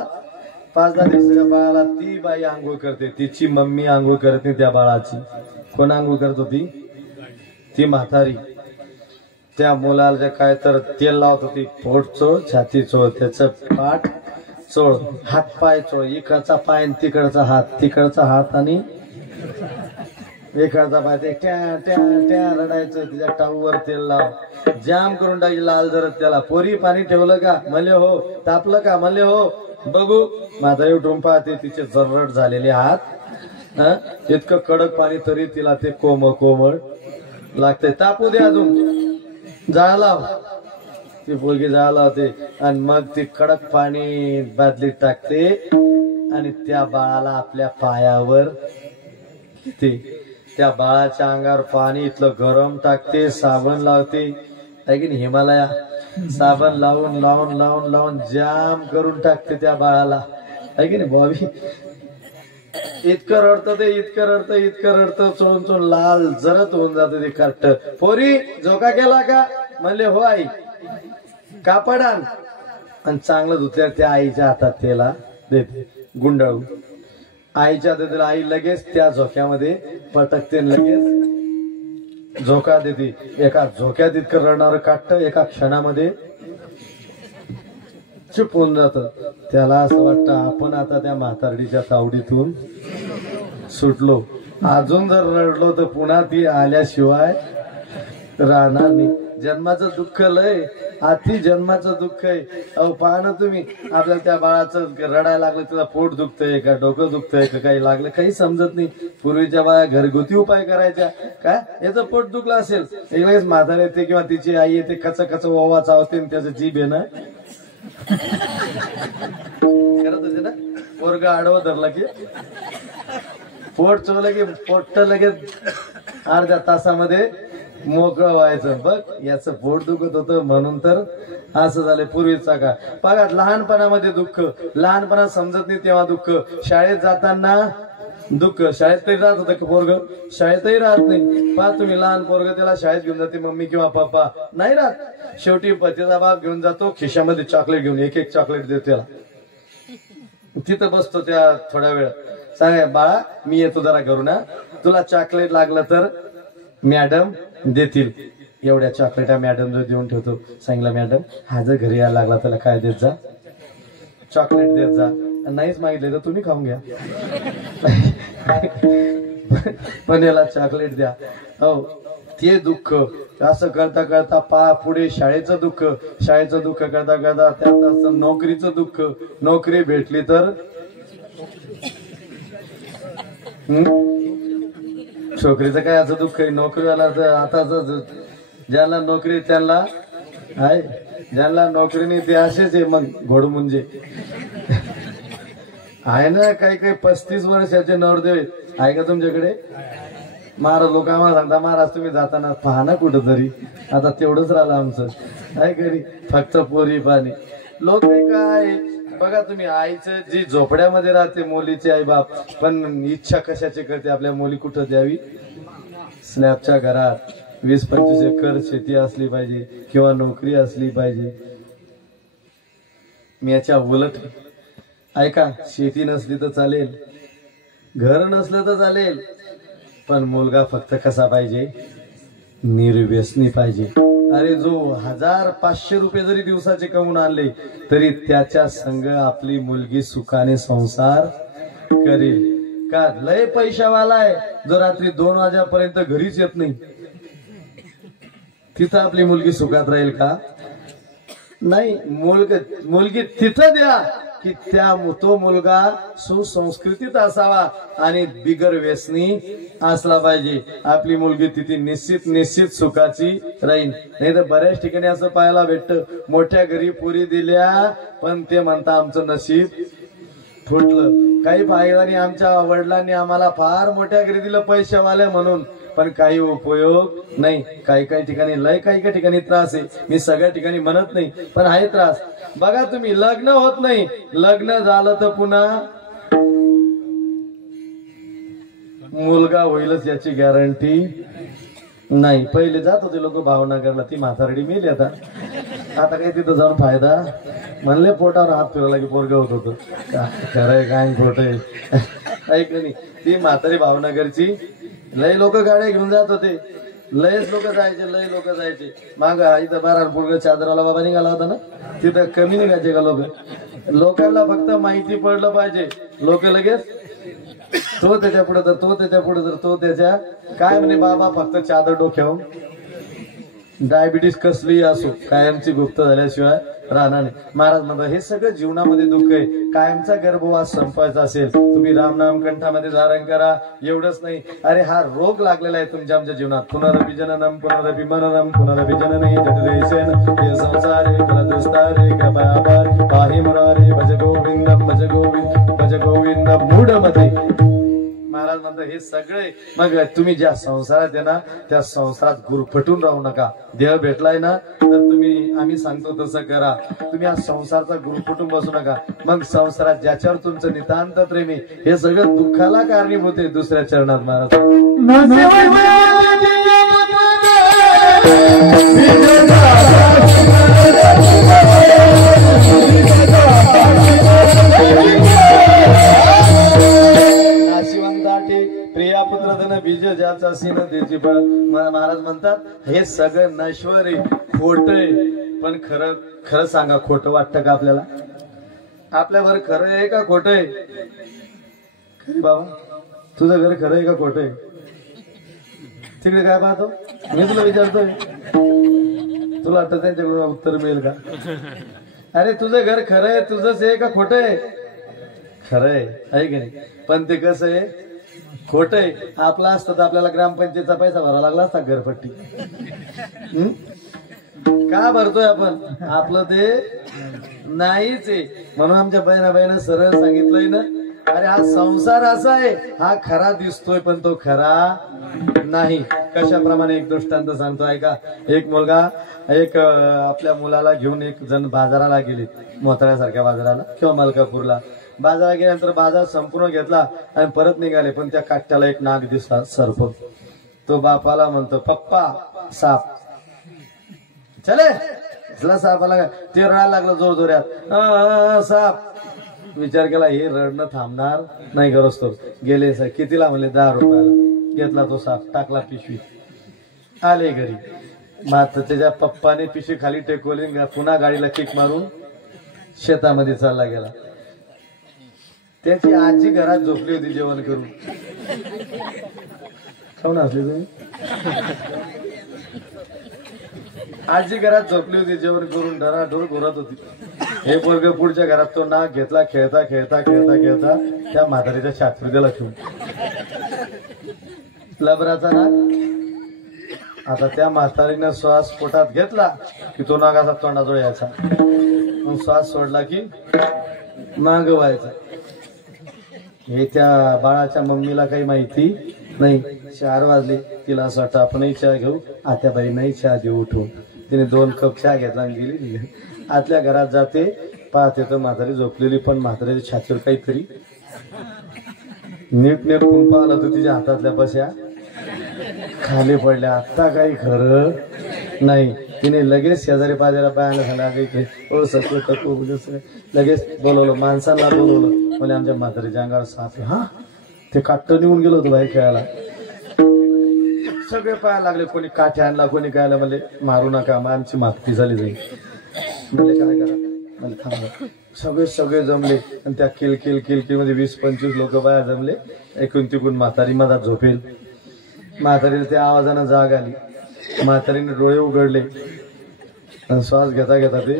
5, 10 दिवसाच्या बाळाला ती बाई आंघोळ करते. तिची मम्मी आंघोळ करते त्या बाळाची. कोण आंघोळ करत होती ती म्हातारी. त्या मुलाला काय तर तेल लावत होती. पोट चोळ छाती चोळ त्याचं पाठ चोळ हात पाय चोळ. इकडचा पाय तिकडचा हात आणि एखादा पाय ते ट्या ट्या ट्या रडायचं. तिच्या टाऊवर तेल लाव जाम करून टाकी लाल जरत त्याला. पोरी पाणी ठेवलं का मले हो. तापलं का मले हो. बघू माझा उठून पाहते तिचे जररट झालेले हात. इतकं कडक पाणी तरी तिला ते कोमळ लागतंय. तापू दे अजून जाळ लाव. ती पोरगी जाळ लावते आणि मग ती कडक पाणी बादलीत टाकते आणि त्या बाळाला आपल्या पायावर त्या बाळाच्या अंगावर पाणी इथलं गरम टाकते. साबण लावते आहे की नाही. हिमालया साबण लावून जाम करून टाकते त्या बाळाला आहे की नाही. बॉबी इतकं रडतं चोळून लाल जरत होऊन जातं ते कार्ट. पोरी झोका केला का म्हणले हो आई. कापड आण आणि चांगलं धुतल्या त्या आईच्या हातात त्याला देते गुंडाळून. आईच्या देते. आई लगेच त्या झोक्यामध्ये पटकते लगेच झोका देते. एका झोक्यात इतकं रडणारं काटत एका क्षणामध्ये चुप होऊन जात. त्याला असं वाटतं आपण आता त्या म्हातारडीच्या तावडीतून सुटलो. अजून जर रडलो तर पुन्हा ती आल्याशिवाय राहणार नाही. जन्माचं दुःख लय अति जन्माचं दुःख आहे. अहो पहा ना तुम्ही आपल्याला त्या बाळाचं रडायला लागलं त्याला पोट दुखतंय का डोकं दुखतंय का काही लागलं काही समजत नाही. पूर्वीच्या बाया घरगुती उपाय करायच्या. काय याचं पोट दुखलं असेल एक लगेच म्हातारी येते किंवा तिची आई येते कच ओवा चावते आणि त्याचं जीभ आहे ना करत होते ना. पोरग आडवं धरलं की पोट चोवलं की पोट लगेच अर्ध्या तासामध्ये मोकळं व्हायचं. बघ याचं पोट दुखत होतं म्हणून तर असं झालं. पूर्वीचा का बघा, लहानपणामध्ये दुःख, लहानपणात समजत नाही तेव्हा दुःख, शाळेत जाताना दुःख. शाळेत तरी राहत होतं का पोरग? शाळेतही राहत नाही. पहा तुम्ही, लहान पोरग त्याला शाळेत घेऊन जाते मम्मी किंवा पप्पा, नाही राहत. शेवटी पतीचा बाप घेऊन जातो, खिशामध्ये चॉकलेट घेऊन एक एक चॉकलेट देतो त्याला. तिथं बसतो त्या थोडा वेळ, सांग बाळा मी येतो जरा घरून, तुला चॉकलेट लागलं तर मॅडम देतील. एवढ्या चॉकलेटा मॅडम जो देऊन ठेवतो. सांगितलं मॅडम हा जर घरी यायला लागला त्याला काय देत जा, चॉकलेट देत जा. नाहीच मागितले तर तुम्ही खाऊन घ्या, पण याला चॉकलेट द्या. हो ते दुःख असं करता करता पुढे शाळेचं दुःख, शाळेचं दुःख करता करता त्यात असं नोकरीचं दुःख. नोकरी भेटली तर छोकरीचं काय असं दुःख आहे. नोकरीवाला आता ज्यांना नोकरी त्यांना आहे, ज्यांना नोकरी नाही ते असेच आहे. मग घोड म्हणजे आहे ना, काही काही 35 वर्षाचे नवरदेव आहे का तुमच्याकडे? महाराज लोक आम्हाला सांगता, महाराज तुम्ही जाताना पहा ना कुठं तरी. आता तेवढंच राहिलं आमचं, आहे घरी फक्त पोरी पाणी. लोक काय बघा तुम्ही, आईचं जी झोपड्यामध्ये राहते मुलीचे आई बाप, पण इच्छा कशाची करते आपल्या मुली कुठं द्यावी? स्लॅबच्या घरात 20-25 एकर शेती असली पाहिजे किंवा नोकरी असली पाहिजे. मी याच्या उलट ऐका, शेती नसली तर चालेल, घर नसलं तर चालेल, पण मुलगा फक्त कसा पाहिजे? निर्व्यसनी पाहिजे. अरे जो 1500 रुपये जरी दिवसाचे कमवून आणले तरी त्याच्या संग आपली मुलगी सुखाने संसार करेल का? लय पैशावाला आहे जो रात्री 2 वाजेपर्यंत घरीच येत नाही, तिथं आपली मुलगी सुखात राहील का? नाही. मुलगी तिथं द्या की तो मुलगा सुसंस्कृतीत असावा आणि बिगर व्यसनी असला पाहिजे. आपली मुलगी तिथे निश्चित सुखाची राहील. नाही तर बऱ्याच ठिकाणी असं पाहायला भेटतं, मोठ्या घरी पुरी दिल्या पण ते म्हणता आमचं नशीब फुटलं. काही पाहिजे आमच्या वडिलांनी आम्हाला फार मोठ्या घरी दिलं पैशावाले म्हणून, पण काही उपयोग नाही. काही ठिकाणी लय, काही ठिकाणी त्रास आहे. मी सगळ्या ठिकाणी म्हणत नाही, पण आहे त्रास. बघा तुम्ही, लग्न होत नाही, लग्न झालं तर पुन्हा मुलगा होईलच याची गॅरंटी नाही. पहिले जात होते लोक भावनगरला, ती म्हातारडी मेली आता काही तिथं जाऊन फायदा? म्हणले पोटावर हात फिरवला की पोरग होत होतं. खरंय काय खोट आहे ऐक नाही. ती म्हातारी भावनगरची, लय लोक गाड्या घेऊन जात होते, लयच लोक जायचे. माग इथं बारा पोरग चादराला बाबा निघाला होता ना, तिथं कमी निघायचे का लोक? लोकांना फक्त माहिती पडलं पाहिजे. लोक लगेच तो त्याच्या पुढे तर तो त्याच्या काय म्हणे, बाबा फक्त चादर डोक्यावर. डायबिटीस कसली असो कायमची गुप्त झाल्याशिवाय राहणार नाही. महाराज म्हणतात हे सगळं जीवनामध्ये दुःख आहे. कायमचा गर्भवास संपवायचा असेल तुम्ही रामनाम कंठामध्ये धारण करा. एवढंच नाही, अरे हा रोग लागलेला आहे तुमच्या आमच्या जीवनात. पुनरपि जननम पुनरपि मननम पुनरपि जननी जठरेशन हे संसारे कृतस्तारे कृपयापार पाहि मुरारे भज गोविंदम भज गोविंदम मूढमते. महाराज म्हणतात हे सगळे मग तुम्ही ज्या संसारात आहे ना त्या संसारात गुरफटून राहू नका. देह भेटलाय ना तर तुम्ही आम्ही सांगतो तसं करा. तुम्ही हा संसारचा गुरफटून बसू नका. मग संसारात ज्याच्यावर तुमचं नितांत प्रेम आहे हे सगळं दुःखाला कारणीभूत आहे. दुसऱ्या चरणात महाराज प्रिया पुत्र धन बीज ज्याचा सीन त्याची फळ. महाराज म्हणतात हे सगळं नश्वर आहे, खोट आहे. पण खरं सांगा, खोटं वाटतं का आपल्याला? आपल्यावर खरं आहे का खोटं आहे? बाबा तुझं घर खरं आहे का खोटं आहे? तिकडे काय पाहतो मी तुला विचारतोय, तुला वाटतं त्यांच्याकडून उत्तर मिळेल का? अरे तुझं घर खरं आहे, तुझंच आहे का खोटं आहे? खरं आहे की नाही? पण ते कसं आहे, खोट आहे. आपला असतं तर आपल्याला ग्रामपंचायतचा पैसा भरावा लागला असता घरपट्टी. का भरतोय आपण? आपलं ते नाहीच आहे. म्हणून आमच्या बहिणा सरळ सांगितलंय ना, अरे हा संसार असा आहे, हा खरा दिसतोय पण तो खरा नाही. कशाप्रमाणे एक दृष्टांत सांगतो ऐका. एक मुलगा आपल्या मुलाला घेऊन एक जण बाजाराला गेले, मोताळ्यासारख्या बाजाराला किंवा मलकापूरला. बाजारात गेल्यानंतर बाजार संपूर्ण घेतला आणि परत निघाले, पण त्या काट्याला एक नाग दिसला, सर्प. तो बापाला म्हणतो, पप्पा साप. चले सापाला ते रडायला लागलं जोर जोरात, साप. विचार केला हे रडणं थांबणार नाही, गरज तो गेले. कितीला म्हणले, 10 रुपयाला. घेतला तो साप, टाकला पिशवी, आले घरी. मात्र त्याच्या पप्पाने पिशवी खाली टेकवली, पुन्हा गाडीला किक मारून शेतामध्ये चालला गेला. त्याची आजी घरात झोपली होती जेवण करून. खाऊन असली तुम्ही? आजी घरात झोपली होती जेवण करून, डराडोर घोरत होती. हे पोरग पुढच्या घरात तो नाक घेतला, खेळता खेळता खेळता खेळता त्या म्हातारीच्या छातीवर गेला ठेवून, लबराचा नाक. आता त्या म्हातारीनं श्वास पोटात घेतला की तो नाग असा तोंडाजवळ यायचा, मग श्वास सोडला की माग व्हायचा. हे त्या बाळाच्या मम्मीला काही माहिती नाही. 4 वाजले, तिला असं वाटतं आपणही चहा घेऊ. आत्याबाई नाही चहा देऊ उठून. तिने 2 कप चहा घेतला आणि गेली. आतल्या घरात जाते, पाहते तर म्हातारी झोपलेली, पण म्हातारीच्या छातीवर काहीतरी नीट पाहिलं तर तिच्या हातातल्या बस्या खाली पडल्या. आता काही खरं नाही. तिने लगेच शेजारी पाजाला पाहायला सांगितलं, लगेच बोलवलं, माणसांना बोलवलं. म्हणजे आमच्या म्हातारीच्या अंगावर साप. हा, ते काट्ट निघून गेलो होतो बाहेर खेळायला. सगळे पाहायला लागले, कोणी काठी आणला, कोणी काय म्हणले मारू नका, मग आमची माफी झाली जाईल. म्हणजे काय करा, म्हणजे थांबा. सगळे जमले आणि त्या किलकिल मध्ये 20-25 लोक बाहेर जमले. एकूण तिकून म्हातारी मधात झोपेल. म्हातारीला त्या आवाजानं जाग आली. म्हातारीने डोळे उघडले आणि श्वास घेता घेता ते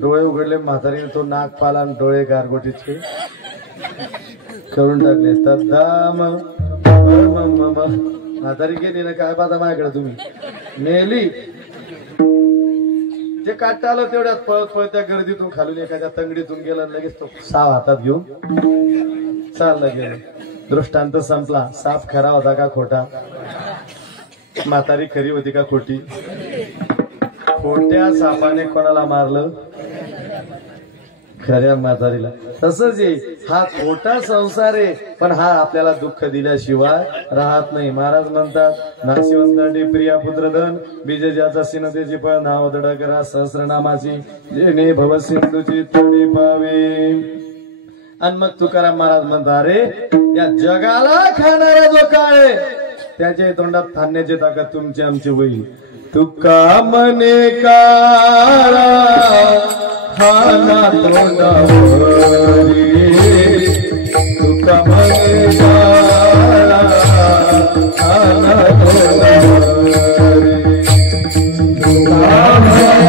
डोळे उघडले. म्हातारीने तो नाक पाला आणि डोळे गारगोटीचे करून टाकले. तद्दाम म्हातारी गेली ना, काय पाहता माझ्याकडे तुम्ही, मेली. जे काट आलं तेवढ्यात पळत पळत त्या गर्दीतून खालून एखाद्या तंगडीतून गेला, लगेच तो साप हातात घेऊन चालला गेला. दृष्टांत संपला. साप खरा होता का खोटा? म्हातारी खरी होती का खोटी? खोट्या सापाने कोणाला मारलं? खऱ्या म्हातारीला. तसंच हा खोटा संसार आहे, पण हा आपल्याला दुःख दिल्याशिवाय राहत नाही. महाराज म्हणतात, नाशिवंतांनी प्रिया पुत्रधन बीज ज्याचा सिनतेची पण नाव दड करा सहस्रनामाची जेणे भव सिंधूची तोडी पावे. आणि मग तुकाराम महाराज म्हणतात, अरे या जगाला खाणारा जो काळ त्याच्या तोंडात थांबण्याची ताकद तुमची आमची होईल. तुका मने काळा खाना तोंडावरी, तुका मने काळा खाना तोंडावरी, तुका मने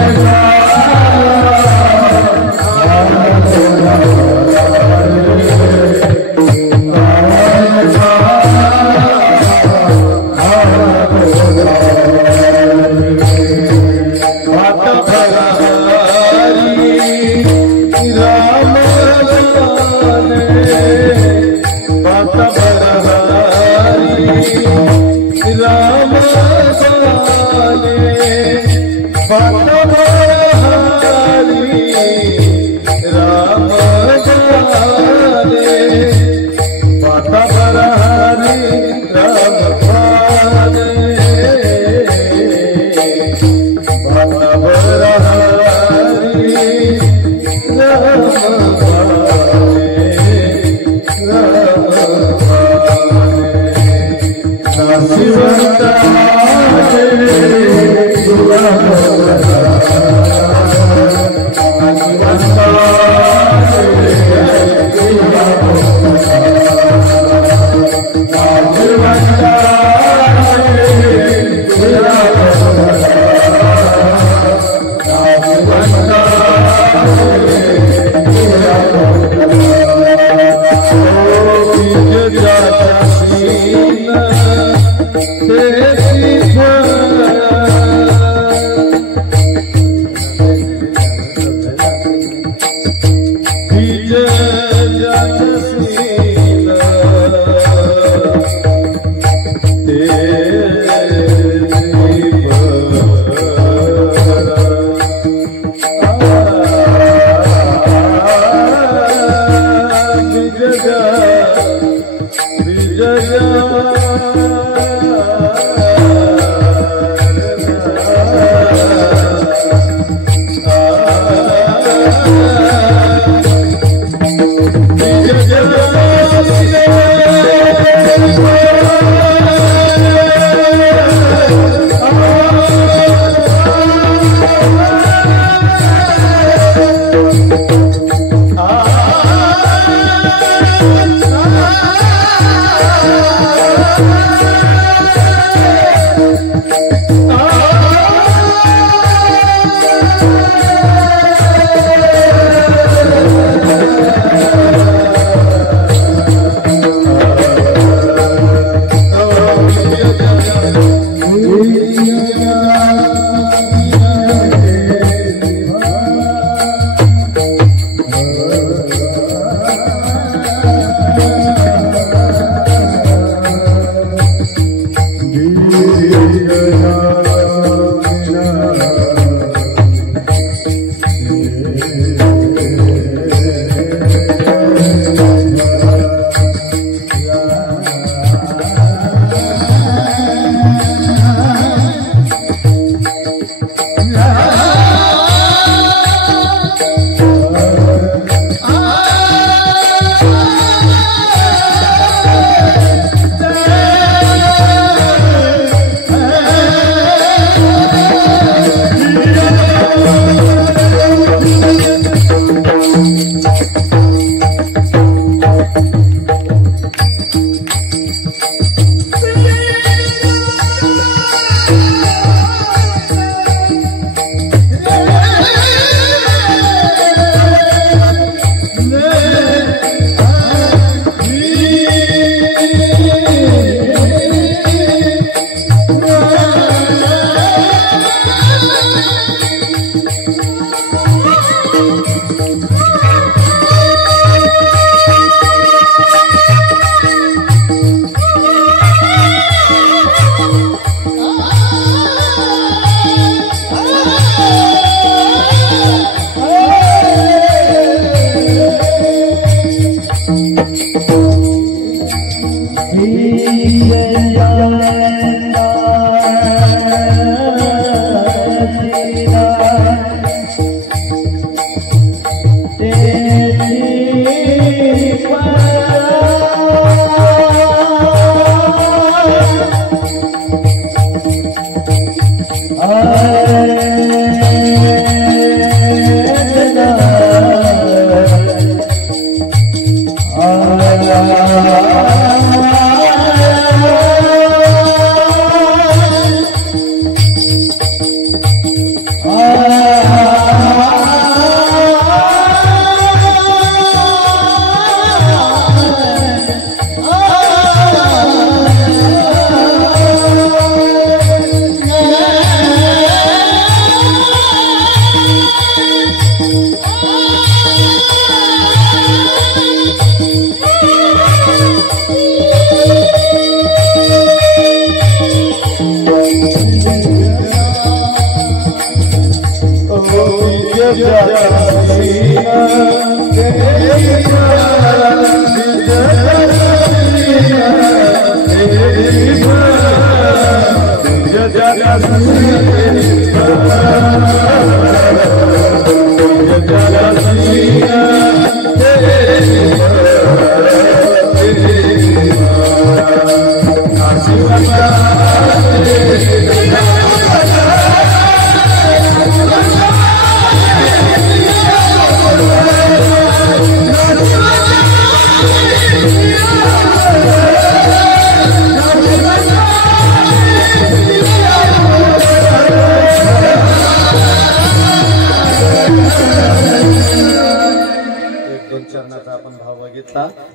राम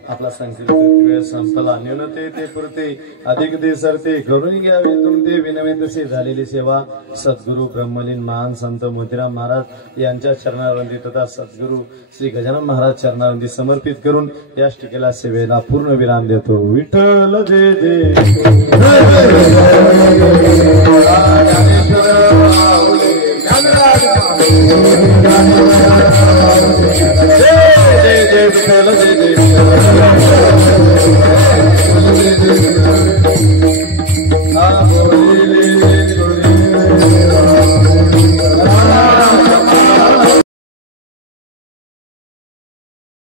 आपला संकल्प वेळ संपला न्यूनते ते पुरते अधिक ते सरते करून घ्यावे तुमते विनम्रतेने झालेली सेवा सद्गुरु ब्रह्मलीन महान संत मोतीराम महाराज यांच्या चरणावंदी तथा सद्गुरु श्री गजानन महाराज चरणावंदी समर्पित करून या टिकेला सेवेला पूर्ण विराम देतो. विठ्ठल जय जय.